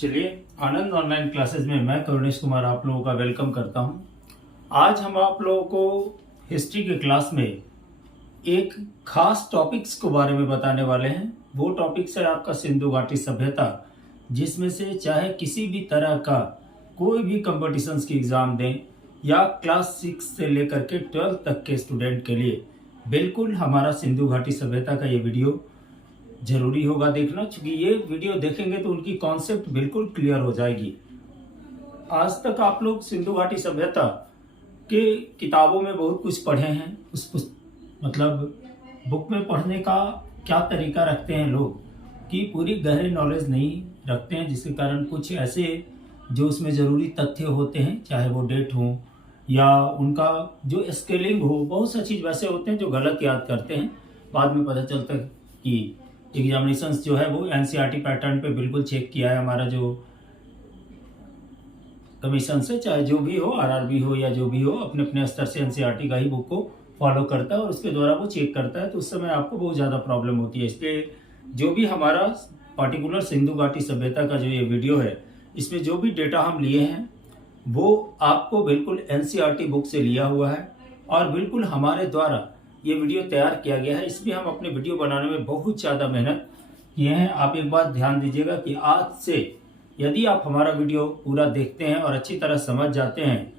चलिए, आनंद online classes में मैं करुणेश कुमार आप लोगों का वेलकम करता हूं। आज हम आप लोगों को हिस्ट्री के क्लास में एक खास टॉपिक्स के बारे में बताने वाले हैं। वो टॉपिक्स है आपका सिंधु घाटी सभ्यता, जिसमें से चाहे किसी भी तरह का कोई भी कॉम्पिटिशन्स की एग्ज़ाम दें या क्लास 6 से लेकर के 12 तक के स्टूडेंट के लिए बिल्कुल हमारा सिंधु घाटी सभ्यता का ये वीडियो जरूरी होगा देखना, क्योंकि ये वीडियो देखेंगे तो उनकी कॉन्सेप्ट बिल्कुल क्लियर हो जाएगी। आज तक आप लोग सिंधु घाटी सभ्यता के किताबों में बहुत कुछ पढ़े हैं। मतलब बुक में पढ़ने का क्या तरीका रखते हैं लोग कि पूरी गहरी नॉलेज नहीं रखते हैं, जिसके कारण कुछ ऐसे जो उसमें ज़रूरी तथ्य होते हैं, चाहे वो डेट हो या उनका जो स्केलिंग हो, बहुत सा चीज़ वैसे होते हैं जो गलत याद करते हैं। बाद में पता चलता है कि एग्जामिनेशंस जो है वो एनसीईआरटी पैटर्न पे बिल्कुल चेक किया है हमारा जो कमीशन से, चाहे जो भी हो, आरआरबी हो या जो भी हो, अपने अपने स्तर से एनसीईआरटी का ही बुक को फॉलो करता है और उसके द्वारा वो चेक करता है। तो उस समय आपको बहुत ज़्यादा प्रॉब्लम होती है। इसलिए जो भी हमारा पर्टिकुलर सिंधु घाटी सभ्यता का जो ये वीडियो है, इसमें जो भी डेटा हम लिए हैं वो आपको बिल्कुल एनसीईआरटी बुक से लिया हुआ है और बिल्कुल हमारे द्वारा ये वीडियो तैयार किया गया है। इसमें हम अपने वीडियो बनाने में बहुत ज़्यादा मेहनत किए हैं। आप एक बात ध्यान दीजिएगा कि आज से यदि आप हमारा वीडियो पूरा देखते हैं और अच्छी तरह समझ जाते हैं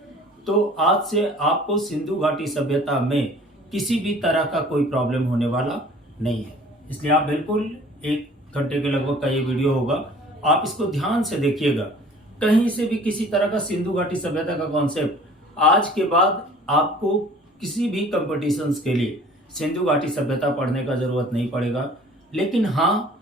तो आज से आपको सिंधु घाटी सभ्यता में किसी भी तरह का कोई प्रॉब्लम होने वाला नहीं है। इसलिए आप बिल्कुल 1 घंटे के लगभग का ये वीडियो होगा, आप इसको ध्यान से देखिएगा। कहीं से भी किसी तरह का सिंधु घाटी सभ्यता का कॉन्सेप्ट आज के बाद आपको किसी भी कंपटीशंस के लिए सिंधु घाटी सभ्यता पढ़ने का जरूरत नहीं पड़ेगा। लेकिन हाँ,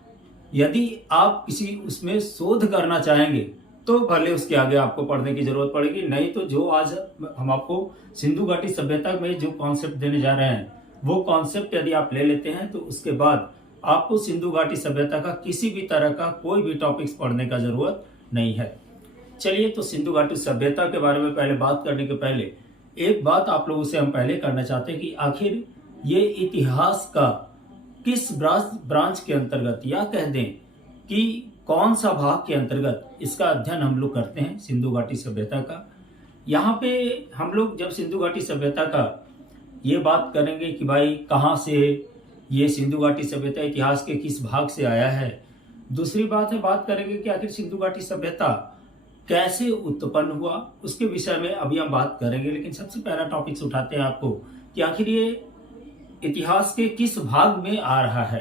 यदि आप किसी उसमें शोध करना चाहेंगे तो भले उसके आगे आपको पढ़ने की जरूरत पड़ेगी, नहीं तो जो आज हम आपको सिंधु घाटी सभ्यता में जो कॉन्सेप्ट देने जा रहे हैं वो कॉन्सेप्ट यदि आप ले लेते हैं तो उसके बाद आपको सिंधु घाटी सभ्यता का किसी भी तरह का कोई भी टॉपिक्स पढ़ने का जरूरत नहीं है। चलिए, तो सिंधु घाटी सभ्यता के बारे में पहले बात करने के पहले एक बात आप लोगों से हम पहले करना चाहते हैं कि आखिर ये इतिहास का किस ब्रांच के अंतर्गत, या कह दें कि कौन सा भाग के अंतर्गत इसका अध्ययन हम लोग करते हैं सिंधु घाटी सभ्यता का। यहाँ पे हम लोग जब सिंधु घाटी सभ्यता का ये बात करेंगे कि भाई कहाँ से ये सिंधु घाटी सभ्यता इतिहास के किस भाग से आया है। दूसरी बात है, बात करेंगे कि आखिर सिंधु घाटी सभ्यता कैसे उत्पन्न हुआ, उसके विषय में अभी हम बात करेंगे। लेकिन सबसे पहला टॉपिक्स उठाते हैं आपको कि आखिर ये इतिहास के किस भाग में आ रहा है।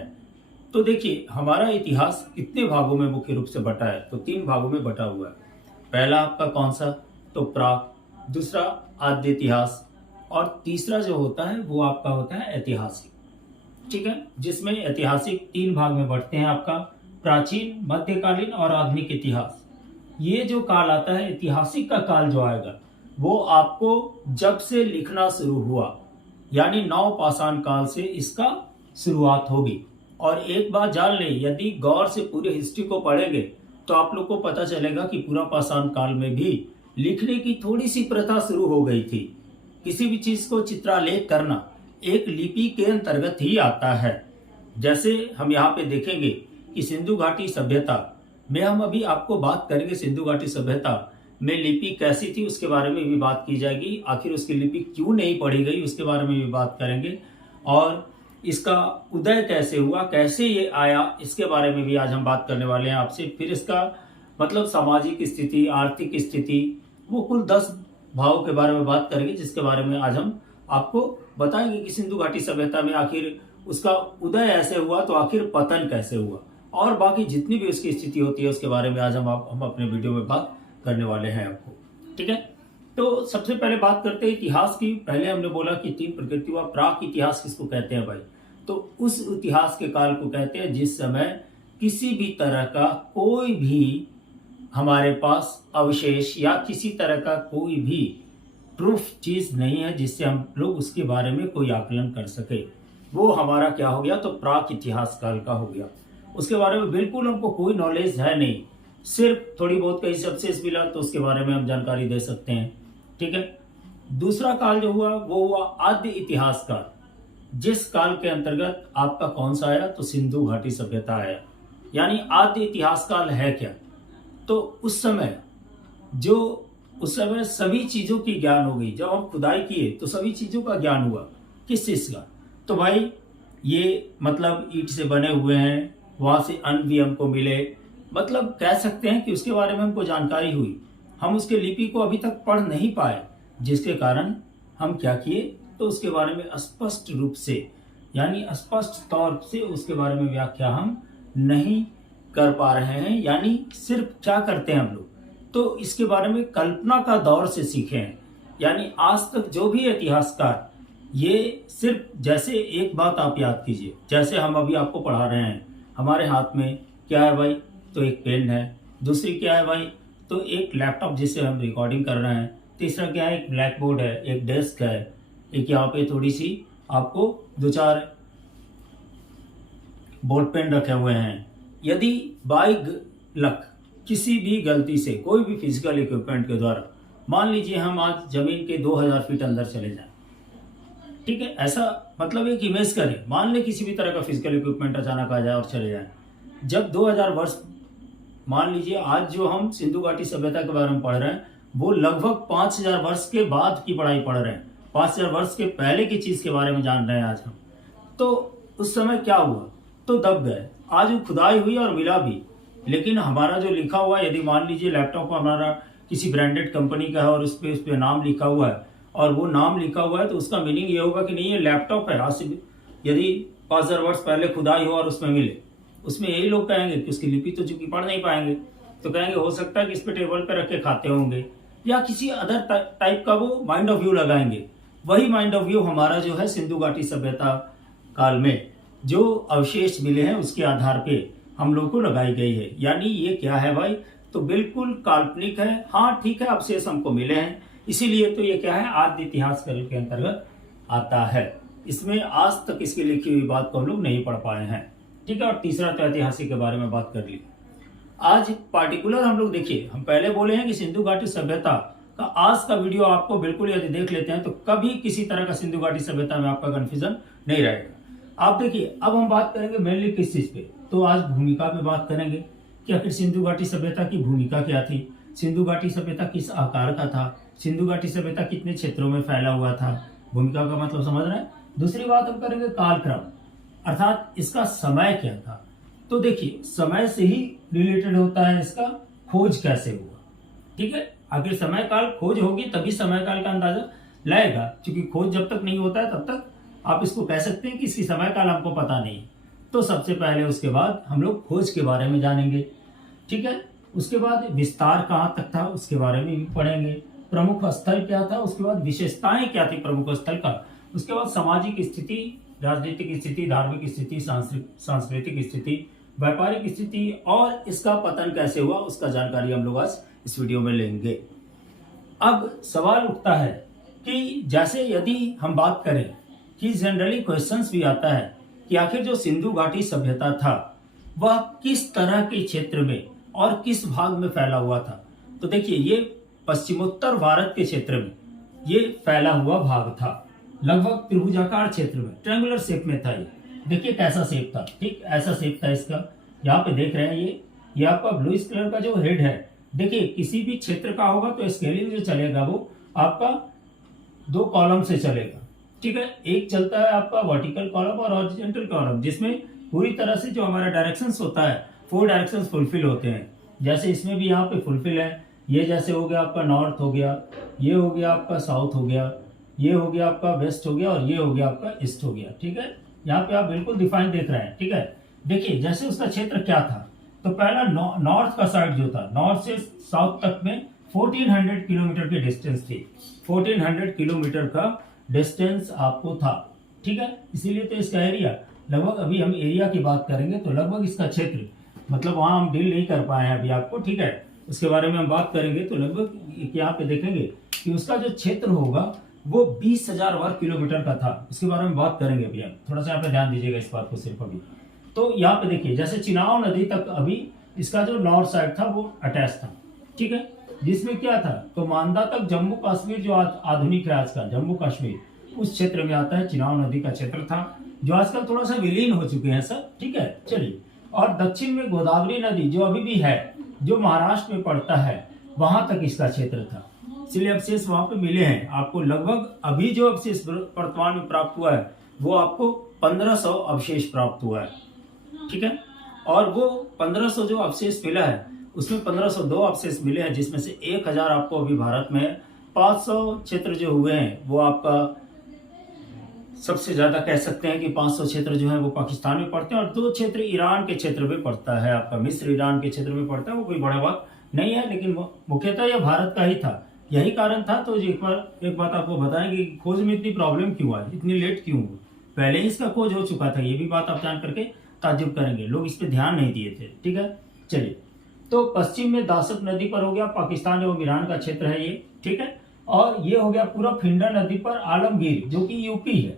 तो देखिए, हमारा इतिहास कितने भागों में मुख्य रूप से बटा है, तो 3 भागों में बटा हुआ है। पहला आपका कौन सा, तो प्राक, दूसरा आद्य इतिहास और तीसरा जो होता है वो आपका होता है ऐतिहासिक। ठीक है, जिसमें ऐतिहासिक 3 भाग में बढ़ते हैं आपका प्राचीन, मध्यकालीन और आधुनिक इतिहास। ये जो काल आता है, ऐतिहासिक का काल जो आएगा वो आपको जब से लिखना शुरू हुआ यानी नवपाषाण काल से इसका शुरुआत होगी। और एक बात जान ले, यदि गौर से पूरे हिस्ट्री को पढ़ेंगे तो आप लोग को पता चलेगा कि पूरा पाषाण काल में भी लिखने की थोड़ी सी प्रथा शुरू हो गई थी। किसी भी चीज को चित्रालेख करना एक लिपि के अंतर्गत ही आता है। जैसे हम यहाँ पे देखेंगे कि सिंधु घाटी सभ्यता में हम अभी आपको बात करेंगे, सिंधु घाटी सभ्यता में लिपि कैसी थी उसके बारे में भी बात की जाएगी। आखिर उसकी लिपि क्यों नहीं पढ़ी गई उसके बारे में भी बात करेंगे, और इसका उदय कैसे हुआ, कैसे ये आया, इसके बारे में भी आज हम बात करने वाले हैं आपसे। फिर इसका मतलब सामाजिक स्थिति, आर्थिक स्थिति, वो कुल 10 भावों के बारे में बात करेंगे, जिसके बारे में आज हम आपको बताएंगे कि सिंधु घाटी सभ्यता में आखिर उसका उदय ऐसे हुआ तो आखिर पतन कैसे हुआ, और बाकी जितनी भी उसकी स्थिति होती है उसके बारे में आज हम अपने वीडियो में बात करने वाले हैं आपको। ठीक है, तो सबसे पहले बात करते हैं इतिहास की। पहले हमने बोला कि 3 प्रकृति हुआ। प्राक इतिहास किसको कहते हैं भाई, तो उस इतिहास के काल को कहते हैं जिस समय किसी भी तरह का कोई भी हमारे पास अवशेष या किसी तरह का कोई भी प्रूफ चीज नहीं है जिससे हम लोग उसके बारे में कोई आकलन कर सके। वो हमारा क्या हो गया, तो प्राक इतिहास काल का हो गया। उसके बारे में बिल्कुल हमको कोई नॉलेज है नहीं, सिर्फ थोड़ी बहुत कहीं से अवशेष मिला तो उसके बारे में हम जानकारी दे सकते हैं। ठीक है, दूसरा काल जो हुआ वो हुआ आद्य इतिहास काल, जिस काल के अंतर्गत आपका कौन सा आया, तो सिंधु घाटी सभ्यता आया। यानी आद्य इतिहास काल है क्या, तो उस समय सभी चीज़ों की ज्ञान हो गई। जब हम खुदाई किए तो सभी चीज़ों का ज्ञान हुआ। किस चीज़ का? तो भाई ये मतलब ईंट से बने हुए हैं, वहाँ से अन्न भी हमको मिले, मतलब कह सकते हैं कि उसके बारे में हमको जानकारी हुई। हम उसके लिपि को अभी तक पढ़ नहीं पाए, जिसके कारण हम क्या किए, तो उसके बारे में स्पष्ट रूप से यानी स्पष्ट तौर से उसके बारे में व्याख्या हम नहीं कर पा रहे हैं। यानी सिर्फ क्या करते हैं हम लोग, तो इसके बारे में कल्पना का दौर से सीखे हैं। यानी आज तक जो भी इतिहासकार, ये सिर्फ जैसे एक बात आप याद कीजिए, जैसे हम अभी आपको पढ़ा रहे हैं, हमारे हाथ में क्या है भाई, तो एक पेन है। दूसरी क्या है भाई, तो एक लैपटॉप जिससे हम रिकॉर्डिंग कर रहे हैं। तीसरा क्या है, एक ब्लैक बोर्ड है, एक डेस्क है, एक यहाँ पे थोड़ी सी आपको 2-4 बोर्ड पेन रखे हुए हैं। यदि बाई लक किसी भी गलती से कोई भी फिजिकल इक्विपमेंट के द्वारा, मान लीजिए हम आज जमीन के 2000 फीट अंदर चले जाएं, ठीक है, ऐसा मतलब एक इमेज करें, मान ले किसी भी तरह का फिजिकल इक्विपमेंट अचानक आ जाए और चले जाए। जब 2000 वर्ष, मान लीजिए आज जो हम सिंधु घाटी सभ्यता के बारे में पढ़ रहे हैं, वो लगभग 5000 वर्ष के बाद की पढ़ाई पढ़ रहे हैं। 5000 वर्ष के पहले की चीज के बारे में जान रहे हैं आज हम। तो उस समय क्या हुआ, तो दब गए। आज वो खुदाई हुई और मिला भी, लेकिन हमारा जो लिखा हुआ है, यदि मान लीजिए लैपटॉप हमारा किसी ब्रांडेड कंपनी का है और उस पे नाम लिखा हुआ है, और वो नाम लिखा हुआ है, तो उसका मीनिंग ये होगा कि नहीं, ये लैपटॉप है। आज से यदि 5000 वर्ष पहले खुदाई हो और उसमें मिले, उसमें यही लोग कहेंगे कि उसकी लिपि तो चूंकि पढ़ नहीं पाएंगे, तो कहेंगे हो सकता है कि इस पे टेबल पे रख के खाते होंगे, या किसी अदर टाइप का वो माइंड ऑफ व्यू लगाएंगे। वही माइंड ऑफ व्यू हमारा जो है सिंधु घाटी सभ्यता काल में जो अवशेष मिले हैं उसके आधार पे हम लोग को लगाई गई है। यानी ये क्या है भाई, तो बिल्कुल काल्पनिक है। हाँ ठीक है, अवशेष हमको मिले हैं, इसीलिए तो ये क्या है, आद्य इतिहास काल के अंतर्गत आता है। इसमें आज तक इसकी लिखी हुई बात को हम लोग नहीं पढ़ पाए हैं, ठीक है। और तीसरा तो ऐतिहासिक के बारे में बात कर ली। आज पार्टिकुलर हम लोग देखिए, हम पहले बोले हैं कि सिंधु घाटी सभ्यता का आज का वीडियो आपको बिल्कुल यदि देख लेते हैं तो कभी किसी तरह का सिंधु घाटी सभ्यता में आपका कंफ्यूजन नहीं रहेगा। आप देखिए, अब हम बात करेंगे मेनली किस चीज पे, तो आज भूमिका पे बात करेंगे कि आखिर सिंधु घाटी सभ्यता की भूमिका क्या थी, सिंधु घाटी सभ्यता किस आकार का था, सिंधु घाटी सभ्यता कितने क्षेत्रों में फैला हुआ था। भूमिका का मतलब समझ रहे हैं। दूसरी बात हम करेंगे कालक्रम, अर्थात इसका समय क्या था। तो देखिए, समय से ही रिलेटेड होता है इसका खोज कैसे हुआ, ठीक है। आखिर समय काल खोज होगी तभी समय काल का अंदाजा लाएगा, क्योंकि खोज जब तक नहीं होता है तब तक आप इसको कह सकते हैं कि इसकी समय काल हमको पता नहीं। तो सबसे पहले उसके बाद हम लोग खोज के बारे में जानेंगे, ठीक है। उसके बाद विस्तार कहाँ तक था उसके बारे में भी पढ़ेंगे, प्रमुख स्थल क्या था, उसके बाद विशेषताएं क्या थी प्रमुख स्थल का, उसके बाद सामाजिक स्थिति, राजनीतिक स्थिति, धार्मिक स्थिति, सांस्कृतिक स्थिति, व्यापारिक स्थिति, और इसका पतन कैसे हुआ उसका जानकारी हम लोग आज इस वीडियो में लेंगे। अब सवाल उठता है कि जैसे यदि हम बात करें कि जनरली क्वेश्चंस भी आता है कि आखिर जो सिंधु घाटी सभ्यता था वह किस तरह के क्षेत्र में और किस भाग में फैला हुआ था। तो देखिए, ये पश्चिमोत्तर भारत के क्षेत्र में ये फैला हुआ भाग था, लगभग त्रिभुजाकार क्षेत्र में, ट्रायंगुलर शेप में था। ये देखिए कैसा शेप था, ठीक ऐसा शेप था इसका। यहाँ पे देख रहे हैं, ये आपका ब्लूइश कलर का जो हेड है, देखिए किसी भी क्षेत्र का होगा तो स्केलिंग जो चलेगा वो आपका 2 कॉलम से चलेगा, ठीक है। एक चलता है आपका वर्टिकल कॉलम और हॉरिजॉन्टल कॉलम, जिसमें पूरी तरह से जो हमारा डायरेक्शंस होता है 4 डायरेक्शंस फुलफिल होते हैं। जैसे इसमें भी यहाँ पे फुलफिल है। ये जैसे हो गया आपका नॉर्थ हो गया, ये हो गया आपका साउथ हो गया, ये हो गया आपका वेस्ट हो गया, और ये हो गया आपका ईस्ट हो गया, ठीक है। यहाँ पे आप बिल्कुल डिफाइन देख रहे हैं, ठीक है। देखिए जैसे उसका क्षेत्र क्या था, तो पहला नॉर्थ का साइड जो था, नॉर्थ से साउथ तक में 1400 किलोमीटर की डिस्टेंस थी। 1400 किलोमीटर का डिस्टेंस आपको था, ठीक है। इसीलिए तो इसका एरिया लगभग, अभी हम एरिया की बात करेंगे तो लगभग इसका क्षेत्र, मतलब वहां हम डील नहीं कर पाए हैं अभी आपको, ठीक है। उसके बारे में हम बात करेंगे तो लगभग यहाँ पे देखेंगे कि उसका जो क्षेत्र होगा वो 20,000 वर्ग किलोमीटर का था। उसके बारे में बात करेंगे अभी, आप थोड़ा सा यहाँ पे ध्यान दीजिएगा इस बात को सिर्फ अभी। तो यहाँ पे देखिए, जैसे चिनाव नदी तक अभी इसका जो नॉर्थ साइड था वो अटैच था, ठीक है। जिसमें क्या था, तो मांदा तक जम्मू कश्मीर जो आधुनिक है आज का जम्मू कश्मीर, उस क्षेत्र में आता है। चिनाव नदी का क्षेत्र था जो आजकल थोड़ा सा विलीन हो चुके हैं सब, ठीक है। चलिए, और दक्षिण में गोदावरी नदी जो अभी भी है, जो महाराष्ट्र में पड़ता है वहां तक इसका क्षेत्र था। इसलिए अवशेष वहां पे मिले हैं आपको। लगभग अभी जो अवशेष वर्तमान में प्राप्त हुआ है वो आपको 1500 अवशेष प्राप्त हुआ है, ठीक है। और वो 1500 जो अवशेष मिला है उसमें 1502 अवशेष मिले हैं, जिसमें से 1000 आपको अभी भारत में है। 500 क्षेत्र जो हुए हैं वो आपका सबसे ज्यादा कह सकते हैं कि 500 क्षेत्र जो है वो पाकिस्तान में पड़ते हैं, और 2 क्षेत्र ईरान के क्षेत्र में पड़ता है आपका। मिस्र ईरान के क्षेत्र में पड़ता है, वो कोई बड़ा बात नहीं है, लेकिन मुख्यतः यह भारत का ही था। यही कारण था। तो एक बात आपको बताएं कि खोज में इतनी प्रॉब्लम क्यों आई, इतनी लेट क्यों हुई। पहले ही इसका खोज हो चुका था, ये भी बात आप जान करके ताज्जुब करेंगे। लोग इस पर ध्यान नहीं दिए थे, ठीक है। चलिए, तो पश्चिम में दासक नदी पर हो गया, पाकिस्तान एवं ईरान का क्षेत्र है ये, ठीक है। और ये हो गया पूरा फिंडर नदी पर आलमगीर, जो कि यूपी है।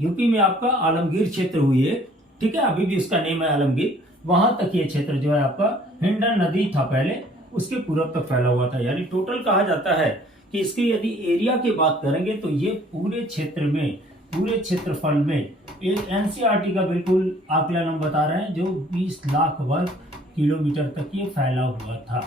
यूपी में आपका आलमगीर क्षेत्र हुई है, ठीक है। अभी भी उसका नेम है आलमगीर। वहां तक ये क्षेत्र जो है आपका हिंडन नदी था पहले, उसके पूर्व तक फैला हुआ था। यानी टोटल कहा जाता है कि इसकी यदि एरिया की बात करेंगे तो ये पूरे क्षेत्र में, पूरे क्षेत्रफल में एक एनसीईआरटी का बिल्कुल आकलन हम बता रहे हैं, जो 20 लाख वर्ग किलोमीटर तक ये फैला हुआ था।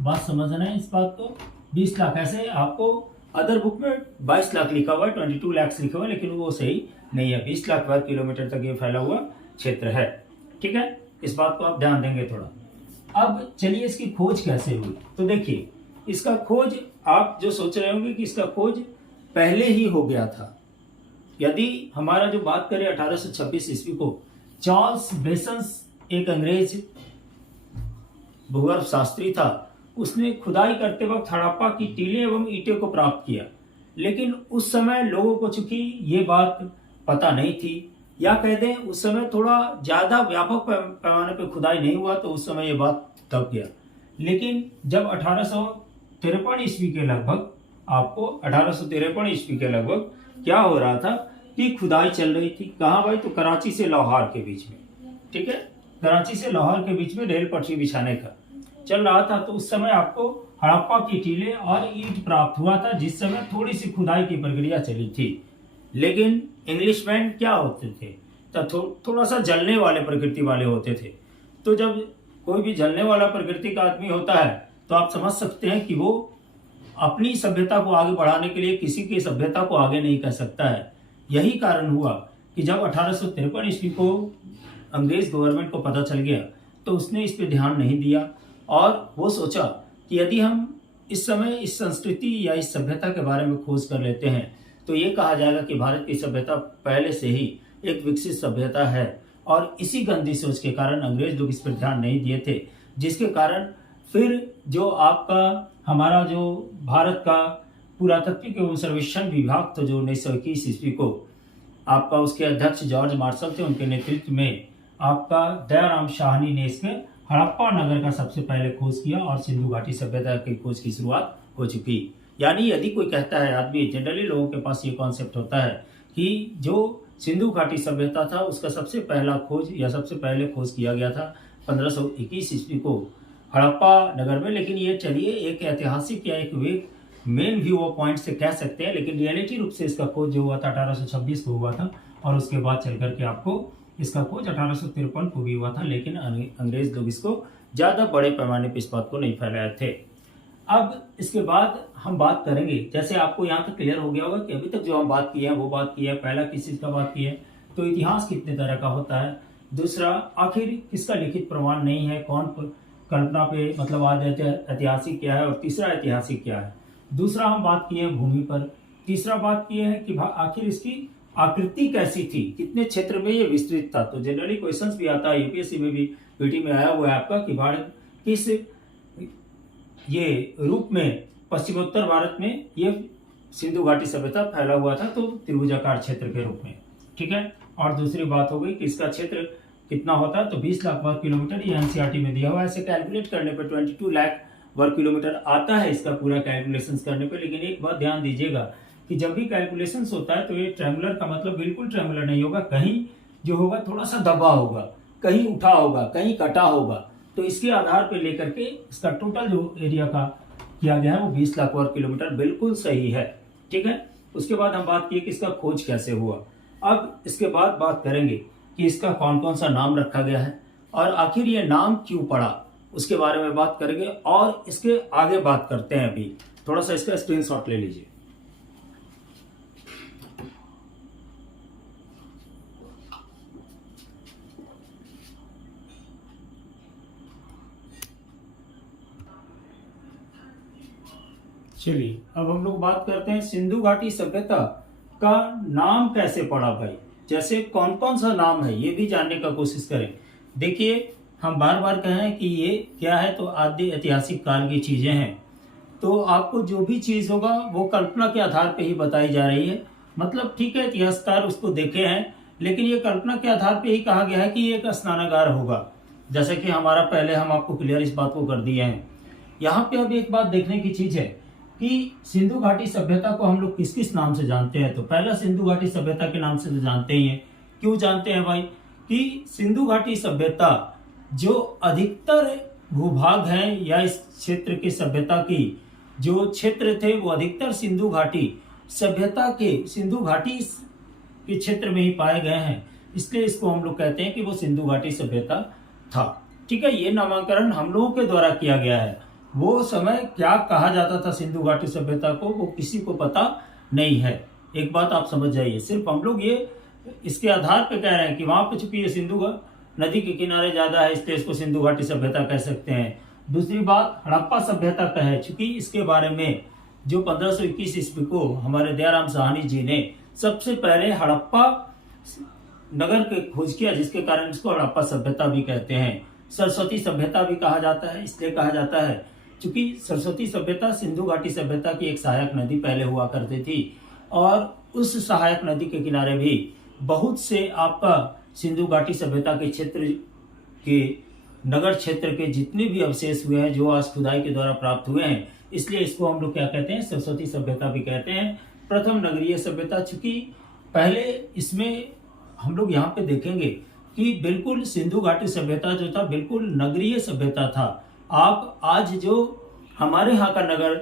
बात समझ रहे हैं इस बात को। 20 लाख, ऐसे आपको अदर बुक में 22 लाख लिखा हुआ है, 22 लाख लिखा हुआ है, लेकिन वो सही नहीं है। 20 लाख वर्ग किलोमीटर तक ये फैला हुआ क्षेत्र है, ठीक है। इस बात को आप ध्यान देंगे थोड़ा। अब चलिए इसकी खोज कैसे हुई। तो देखिए, इसका खोज आप जो सोच रहे होंगे कि इसका खोज पहले ही हो गया था। यदि हमारा जो बात करें 1826 ईस्वी को, चार्ल्स बेसन्स एक अंग्रेज भूगर्भ शास्त्री था, उसने खुदाई करते वक्त हड़प्पा की टीले एवं ईंटें को प्राप्त किया। लेकिन उस समय लोगों को चूंकि ये बात पता नहीं थी, या कह दें उस समय थोड़ा ज्यादा व्यापक पैमाने पर खुदाई नहीं हुआ, तो उस समय ये बात दब गया। लेकिन जब 1853 ईस्वी के लगभग, आपको 1853 ईस्वी के लगभग क्या हो रहा था कि खुदाई चल रही थी। कहाँ भाई? तो कराची से लाहौर के बीच में, ठीक है। कराची से लाहौर के बीच में रेल पटरी बिछाने का चल रहा था। तो उस समय आपको हड़प्पा की टीले और ईंट प्राप्त हुआ था, जिस समय थोड़ी सी खुदाई की प्रक्रिया चली थी। लेकिन इंग्लिशमैन क्या होते थे, तो थोड़ा सा जलने वाले प्रकृति वाले होते थे। तो जब कोई भी जलने वाला प्रकृति का आदमी होता है तो आप समझ सकते हैं कि वो अपनी सभ्यता को आगे बढ़ाने के लिए किसी की सभ्यता को आगे नहीं कर सकता है। यही कारण हुआ कि जब 1853 ईस्वी को अंग्रेज गवर्नमेंट को पता चल गया तो उसने इस पे ध्यान नहीं दिया, और वो सोचा कि यदि हम इस समय इस संस्कृति या इस सभ्यता के बारे में खोज कर लेते हैं तो ये कहा जाएगा कि भारत की सभ्यता पहले से ही एक विकसित सभ्यता है। और इसी गंदी सोच के कारण अंग्रेज लोग इस पर ध्यान नहीं दिए थे, जिसके कारण फिर जो आपका हमारा जो भारत का पुरातत्विक एवं सर्वेक्षण विभाग, तो जो 1921 ईस्वी को आपका उसके अध्यक्ष जॉर्ज मार्शल थे, उनके नेतृत्व में आपका दयाराम शाहनी ने इसमें हड़प्पा नगर का सबसे पहले खोज किया और सिंधु घाटी सभ्यता की खोज की शुरुआत हो चुकी। यानी यदि कोई कहता है, आदमी जनरली लोगों के पास ये कॉन्सेप्ट होता है कि जो सिंधु घाटी सभ्यता था उसका सबसे पहला खोज या सबसे पहले खोज किया गया था 1521 ईस्वी को हड़प्पा नगर में। लेकिन ये चलिए एक ऐतिहासिक या एक मेन व्यू पॉइंट से कह सकते हैं, लेकिन रियलिटी रूप से इसका खोज जो हुआ था 1826 को हुआ था, और उसके बाद चल करके आपको इसका खोज 1853 को भी हुआ था। लेकिन अंग्रेज लोग इसको ज्यादा बड़े पैमाने पर इस बात को नहीं फैलाए थे। अब इसके बाद हम बात करेंगे, जैसे आपको यहाँ तक क्लियर हो गया होगा कि अभी तक जो हम बात की है वो बात की है, पहला किस चीज का बात की है, तो इतिहास कितने तरह का होता है, दूसरा आखिर किसका लिखित प्रमाण नहीं है, कौन कल्पना पे मतलब आज ऐतिहासिक क्या है, और तीसरा ऐतिहासिक क्या है। दूसरा हम बात किए भूमि पर, तीसरा बात किए है कि आखिर इसकी आकृति कैसी थी, कितने क्षेत्र में ये विस्तृत था। तो जनरली क्वेश्चंस भी आता है, यूपीएससी में भी पीटी में आया हुआ है आपका कि भारत किस ये रूप में पश्चिमोत्तर भारत में ये सिंधु घाटी सभ्यता फैला हुआ था, तो त्रिभुजाकार क्षेत्र के रूप में, ठीक है। और दूसरी बात हो गई कि इसका क्षेत्र कितना होता है, तो 20 लाख वर्ग किलोमीटर ये एनसीईआरटी में दिया हुआ है। ऐसे कैलकुलेट करने पर 22 लाख वर्ग किलोमीटर आता है इसका पूरा कैलकुलेशन करने पर। लेकिन एक बात ध्यान दीजिएगा कि जब भी कैलकुलेशन होता है तो ये ट्रायंगुलर का मतलब बिल्कुल ट्रायंगुलर नहीं होगा, कहीं जो होगा थोड़ा सा दबा होगा, कहीं उठा होगा, कहीं कटा होगा। तो इसके आधार पर लेकर के इसका टोटल जो एरिया का किया गया है वो 20 लाख वर्ग किलोमीटर बिल्कुल सही है, ठीक है। उसके बाद हम बात किए कि इसका खोज कैसे हुआ। अब इसके बाद बात करेंगे कि इसका कौन कौन सा नाम रखा गया है और आखिर ये नाम क्यों पड़ा, उसके बारे में बात करेंगे और इसके आगे बात करते हैं। अभी थोड़ा सा इसका स्क्रीनशॉट ले लीजिए। चलिए अब हम लोग बात करते हैं सिंधु घाटी सभ्यता का नाम कैसे पड़ा भाई। जैसे कौन कौन सा नाम है ये भी जानने का कोशिश करें। देखिए हम बार बार कहें कि ये क्या है, तो आदि ऐतिहासिक काल की चीजें हैं, तो आपको जो भी चीज होगा वो कल्पना के आधार पे ही बताई जा रही है। मतलब ठीक है इतिहासकार उसको देखे हैं, लेकिन ये कल्पना के आधार पे ही कहा गया है कि ये एक स्नानागार होगा। जैसे कि हमारा पहले हम आपको क्लियर इस बात को कर दिए हैं। यहाँ पे अब एक बात देखने की चीज है कि सिंधु घाटी सभ्यता को हम लोग किस किस नाम से जानते हैं। तो पहला सिंधु घाटी सभ्यता के नाम से तो जानते ही हैं। क्यों जानते हैं भाई? कि सिंधु घाटी सभ्यता जो अधिकतर भूभाग हैं या इस क्षेत्र की सभ्यता की जो क्षेत्र थे वो अधिकतर सिंधु घाटी सभ्यता के सिंधु घाटी के क्षेत्र में ही पाए गए हैं, इसलिए इसको हम लोग कहते हैं कि वो सिंधु घाटी सभ्यता था। ठीक है, ये नामकरण हम लोगों के द्वारा किया गया है। वो समय क्या कहा जाता था सिंधु घाटी सभ्यता को वो किसी को पता नहीं है। एक बात आप समझ जाइए, सिर्फ हम लोग ये इसके आधार पे कह रहे हैं कि वहां पे चूंकि ये सिंधु नदी के किनारे ज्यादा है इसलिए इसको सिंधु घाटी सभ्यता कह सकते हैं। दूसरी बात हड़प्पा सभ्यता का है, चूंकि इसके बारे में जो 1521 ईस्वी को हमारे दयाराम साहनी जी ने सबसे पहले हड़प्पा नगर के खोज किया, जिसके कारण इसको हड़प्पा सभ्यता भी कहते हैं। सरस्वती सभ्यता भी कहा जाता है, इसलिए कहा जाता है क्योंकि सरस्वती सभ्यता सिंधु घाटी सभ्यता की एक सहायक नदी पहले हुआ करती थी, और उस सहायक नदी के किनारे भी बहुत से आपका सिंधु घाटी सभ्यता के क्षेत्र के नगर क्षेत्र के जितने भी अवशेष हुए हैं जो आज खुदाई के द्वारा प्राप्त हुए हैं, इसलिए इसको हम लोग क्या कहते हैं, सरस्वती सभ्यता भी कहते हैं। प्रथम नगरीय सभ्यता, चूंकि पहले इसमें हम लोग यहाँ पे देखेंगे कि बिल्कुल सिंधु घाटी सभ्यता जो था बिल्कुल नगरीय सभ्यता था। आप आज जो हमारे यहाँ का नगर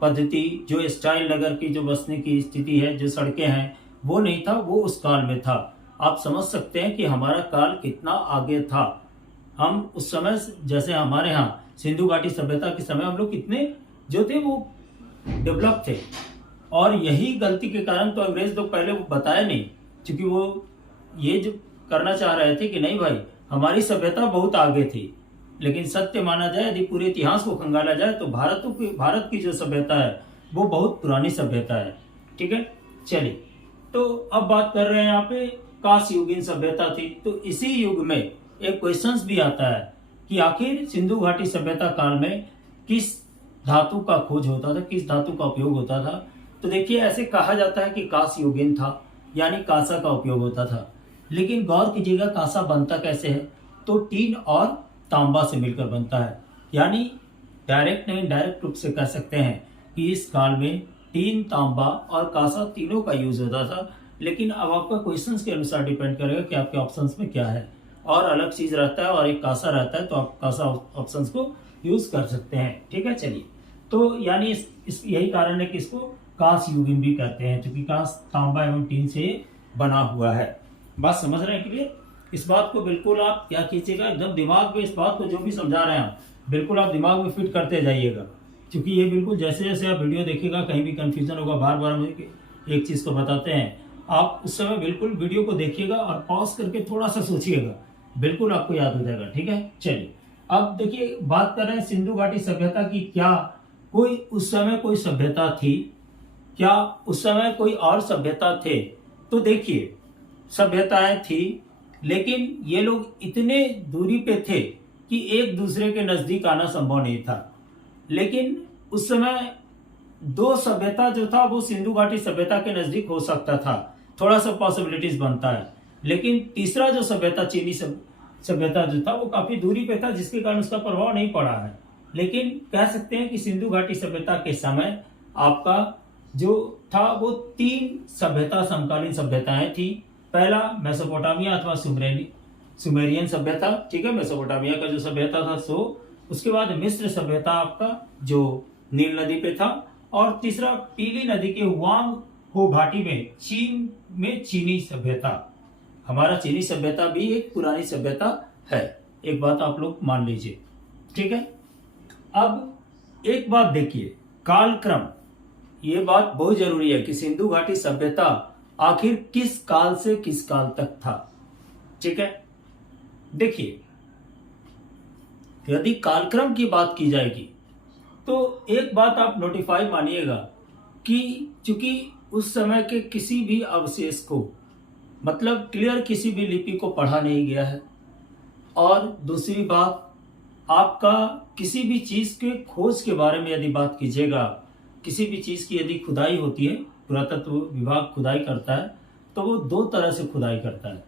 पद्धति जो स्टाइल नगर की जो बसने की स्थिति है, जो सड़कें हैं, वो नहीं था, वो उस काल में था। आप समझ सकते हैं कि हमारा काल कितना आगे था। हम उस समय जैसे हमारे यहाँ सिंधु घाटी सभ्यता के समय हम लोग कितने जो थे वो डेवलप थे, और यही गलती के कारण तो अंग्रेज लोग पहले वो बताया नहीं, क्योंकि वो ये जो करना चाह रहे थे कि नहीं भाई हमारी सभ्यता बहुत आगे थी। लेकिन सत्य माना जाए, यदि पूरे इतिहास को खंगाला जाए तो भारत की जो सभ्यता है वो बहुत पुरानी सभ्यता है। ठीक है, चलिए तो अब बात कर रहे हैं यहाँ पे कांस्य युगीन सभ्यता थी। तो इसी युग में एक क्वेश्चंस भी आता है कि आखिर सिंधु घाटी सभ्यता काल में किस धातु का खोज होता था, किस धातु का उपयोग होता था। तो देखिए ऐसे कहा जाता है कि कांस्य युगीन था, यानी कांसा का उपयोग होता था। लेकिन गौर कीजिएगा कांसा बनता कैसे है, तो टीन और तांबा से मिलकर बनता है। यानी डायरेक्ट नहीं इनडायरेक्ट रूप से कह सकते हैं कि इस काल में टीन, तांबा और कांसा तीनों का यूज होता था। लेकिन अब आपका क्वेश्चंस के अनुसार डिपेंड करेगा कि आपके ऑप्शंस में क्या है, और अलग चीज रहता है और एक कांसा रहता है, तो आप कांसा ऑप्शंस को यूज कर सकते हैं। ठीक है, चलिए तो यानी यही कारण है कि इसको कांस्य युगीन भी कहते हैं, क्योंकि कांस, तांबा एवं टीन से बना हुआ है। बात समझ रहे हैं क्लियर? इस बात को बिल्कुल आप क्या कीजिएगा, एकदम दिमाग में इस बात को जो भी समझा रहे हैं बिल्कुल आप दिमाग में फिट करते जाइएगा, क्योंकि ये बिल्कुल जैसे जैसे आप वीडियो देखिएगा कहीं भी कंफ्यूजन होगा, बार बार हम एक चीज को बताते हैं, आप उस समय बिल्कुल वीडियो को देखिएगा और पॉज करके थोड़ा सा सोचिएगा, बिल्कुल आपको याद हो जाएगा। ठीक है, चलिए अब देखिए बात कर रहे हैं सिंधु घाटी सभ्यता की। क्या कोई उस समय कोई सभ्यता थी, क्या उस समय कोई और सभ्यता थे? तो देखिए सभ्यताएं थी, लेकिन ये लोग इतने दूरी पे थे कि एक दूसरे के नजदीक आना संभव नहीं था। लेकिन उस समय दो सभ्यता जो था वो सिंधु घाटी सभ्यता के नजदीक हो सकता था, थोड़ा सा पॉसिबिलिटीज बनता है। लेकिन तीसरा जो सभ्यता, चीनी सभ्यता जो था वो काफी दूरी पे था, जिसके कारण उसका प्रभाव नहीं पड़ा है। लेकिन कह सकते हैं कि सिंधु घाटी सभ्यता के समय आपका जो था वो तीन सभ्यता, समकालीन सभ्यताएं थी। पहला मेसोपोटामिया अथवा सुमेरियन सभ्यता, ठीक है, मेसोपोटामिया का जो सभ्यता था सो, उसके बाद मिस्र सभ्यता आपका जो नील नदी पे था, और तीसरा पीली नदी के हुआंग हो घाटी में चीन में चीनी सभ्यता। हमारा चीनी सभ्यता भी एक पुरानी सभ्यता है, एक बात आप लोग मान लीजिए। ठीक है। अब एक बात देखिए, कालक्रम, ये बात बहुत जरूरी है कि सिंधु घाटी सभ्यता आखिर किस काल से किस काल तक था। ठीक है, देखिए यदि कालक्रम की बात की जाएगी तो एक बात आप नोटिफाई मानिएगा कि चूंकि उस समय के किसी भी अवशेष को, मतलब क्लियर किसी भी लिपि को पढ़ा नहीं गया है, और दूसरी बात आपका किसी भी चीज के खोज के बारे में यदि बात कीजिएगा, किसी भी चीज की यदि खुदाई होती है, पुरातत्व विभाग खुदाई करता है तो वो दो तरह से खुदाई करता है,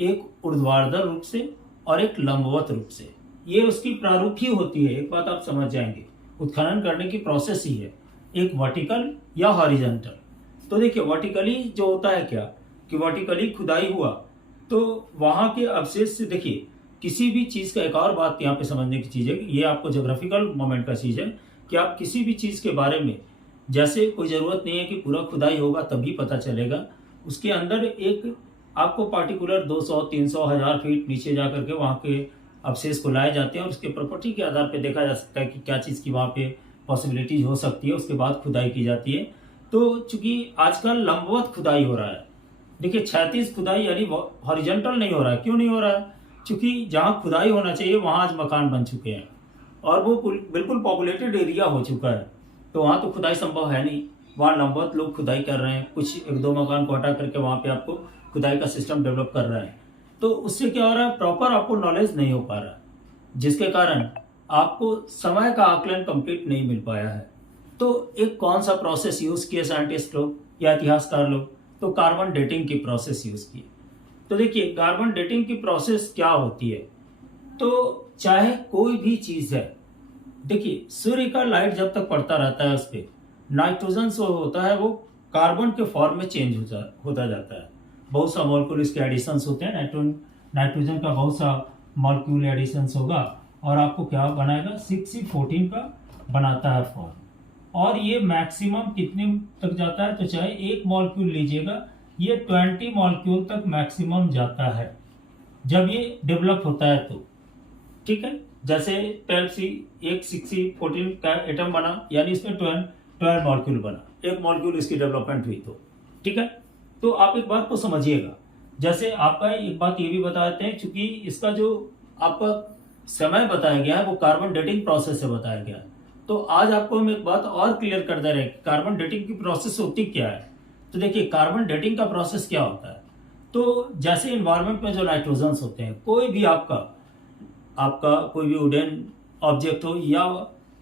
एक ऊर्ध्वाधर रूप से और एक लंबवत रूप से। ये उसकी प्रारूप ही होती है, एक बात आप समझ जाएंगे, उत्खनन करने की प्रोसेस ही है, एक वर्टिकल या हॉरिजॉन्टल। तो देखिए वर्टिकली जो होता है क्या कि वर्टिकली खुदाई हुआ तो वहां के अवशेष से, देखिए किसी भी चीज का, एक और बात यहाँ पे समझने की चीज है, ये आपको ज्योग्राफिकल मोमेंट का चीज है कि आप किसी भी चीज के बारे में, जैसे कोई जरूरत नहीं है कि पूरा खुदाई होगा तभी पता चलेगा, उसके अंदर एक आपको पार्टिकुलर 200, 300, 1000 फीट नीचे जा करके वहाँ के अवशेष को लाए जाते हैं और उसके प्रॉपर्टी के आधार पे देखा जा सकता है कि क्या चीज़ की वहाँ पे पॉसिबिलिटीज हो सकती है, उसके बाद खुदाई की जाती है। तो चूंकि आजकल लंबवत खुदाई हो रहा है, देखिए क्षैतिज खुदाई यानी हॉरिजॉन्टल नहीं हो रहा है। क्यों नहीं हो रहा है? क्योंकि जहाँ खुदाई होना चाहिए वहाँ आज मकान बन चुके हैं और वो बिल्कुल पॉपुलेटेड एरिया हो चुका है, तो वहाँ तो खुदाई संभव है नहीं। वहाँ लंबवत लोग खुदाई कर रहे हैं, कुछ एक दो मकान को हटा करके वहाँ पे आपको खुदाई का सिस्टम डेवलप कर रहा है। तो उससे क्या हो रहा है, प्रॉपर आपको नॉलेज नहीं हो पा रहा, जिसके कारण आपको समय का आकलन कंप्लीट नहीं मिल पाया है। तो एक कौन सा प्रोसेस यूज किए साइंटिस्ट लोग या इतिहासकार लोग, तो कार्बन डेटिंग की प्रोसेस यूज की। तो देखिए कार्बन डेटिंग की प्रोसेस क्या होती है, तो चाहे कोई भी चीज है, देखिए सूर्य का लाइट जब तक पड़ता रहता है उस पर नाइट्रोजन जो होता है वो कार्बन के फॉर्म में चेंज होता जाता है। बहुत सा मॉलिक्यूल इसके एडिशंस होते हैं, नाइट्रोजन का बहुत सा मॉलिक्यूल एडिशंस होगा और आपको क्या बनाएगा, 6C14 का बनाता है फॉर्म। और ये मैक्सिमम कितने तक जाता है, तो चाहे एक मॉलिक्यूल लीजिएगा, ये 20 मॉलिक्यूल तक मैक्सिमम जाता है जब ये डेवलप होता है तो। ठीक है, जैसे 12C एक 6C14 का एटम बना, यानी इसमें 12 मॉलिक्यूल बना, एक मॉलिक्यूल इसकी डेवलपमेंट हुई तो। ठीक है, तो आप एक बात को समझिएगा, जैसे आपका एक बात ये भी बताते हैं, क्योंकि इसका जो आपका समय बताया गया है वो कार्बन डेटिंग प्रोसेस से बताया गया है, तो आज आपको हम एक बात और क्लियर कर दे रहे हैं कार्बन डेटिंग की प्रोसेस होती क्या है। तो देखिए कार्बन डेटिंग का प्रोसेस क्या होता है, तो जैसे इन्वायरमेंट में जो नाइट्रोजन्स होते हैं, कोई भी आपका कोई भी वुडन ऑब्जेक्ट हो या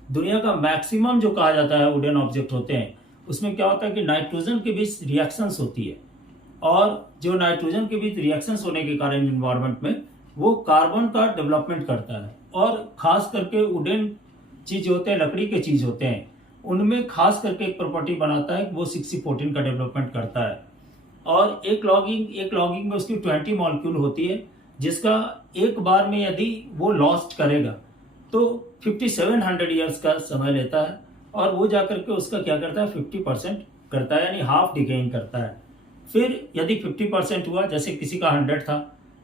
दुनिया का मैक्सिमम जो कहा जाता है वुडन ऑब्जेक्ट होते हैं, उसमें क्या होता है कि नाइट्रोजन के बीच रिएक्शंस होती है, और जो नाइट्रोजन के बीच रिएक्शंस होने के कारण इन्वायरमेंट में वो कार्बन का डेवलपमेंट करता है। और खास करके वुडन चीज होते हैं, लकड़ी के चीज होते हैं, उनमें खास करके एक प्रॉपर्टी बनाता है कि वो 6C14 का डेवलपमेंट करता है। और एक लॉगिंग में उसकी 20 मॉलिक्यूल होती है, जिसका एक बार में यदि वो लॉस्ट करेगा तो 5700 ईयर्स का समय लेता है, और वो जाकर के उसका क्या करता है, 50% करता है, यानी हाफ डिकेइंग करता है। फिर यदि 50% हुआ, जैसे किसी का 100 था,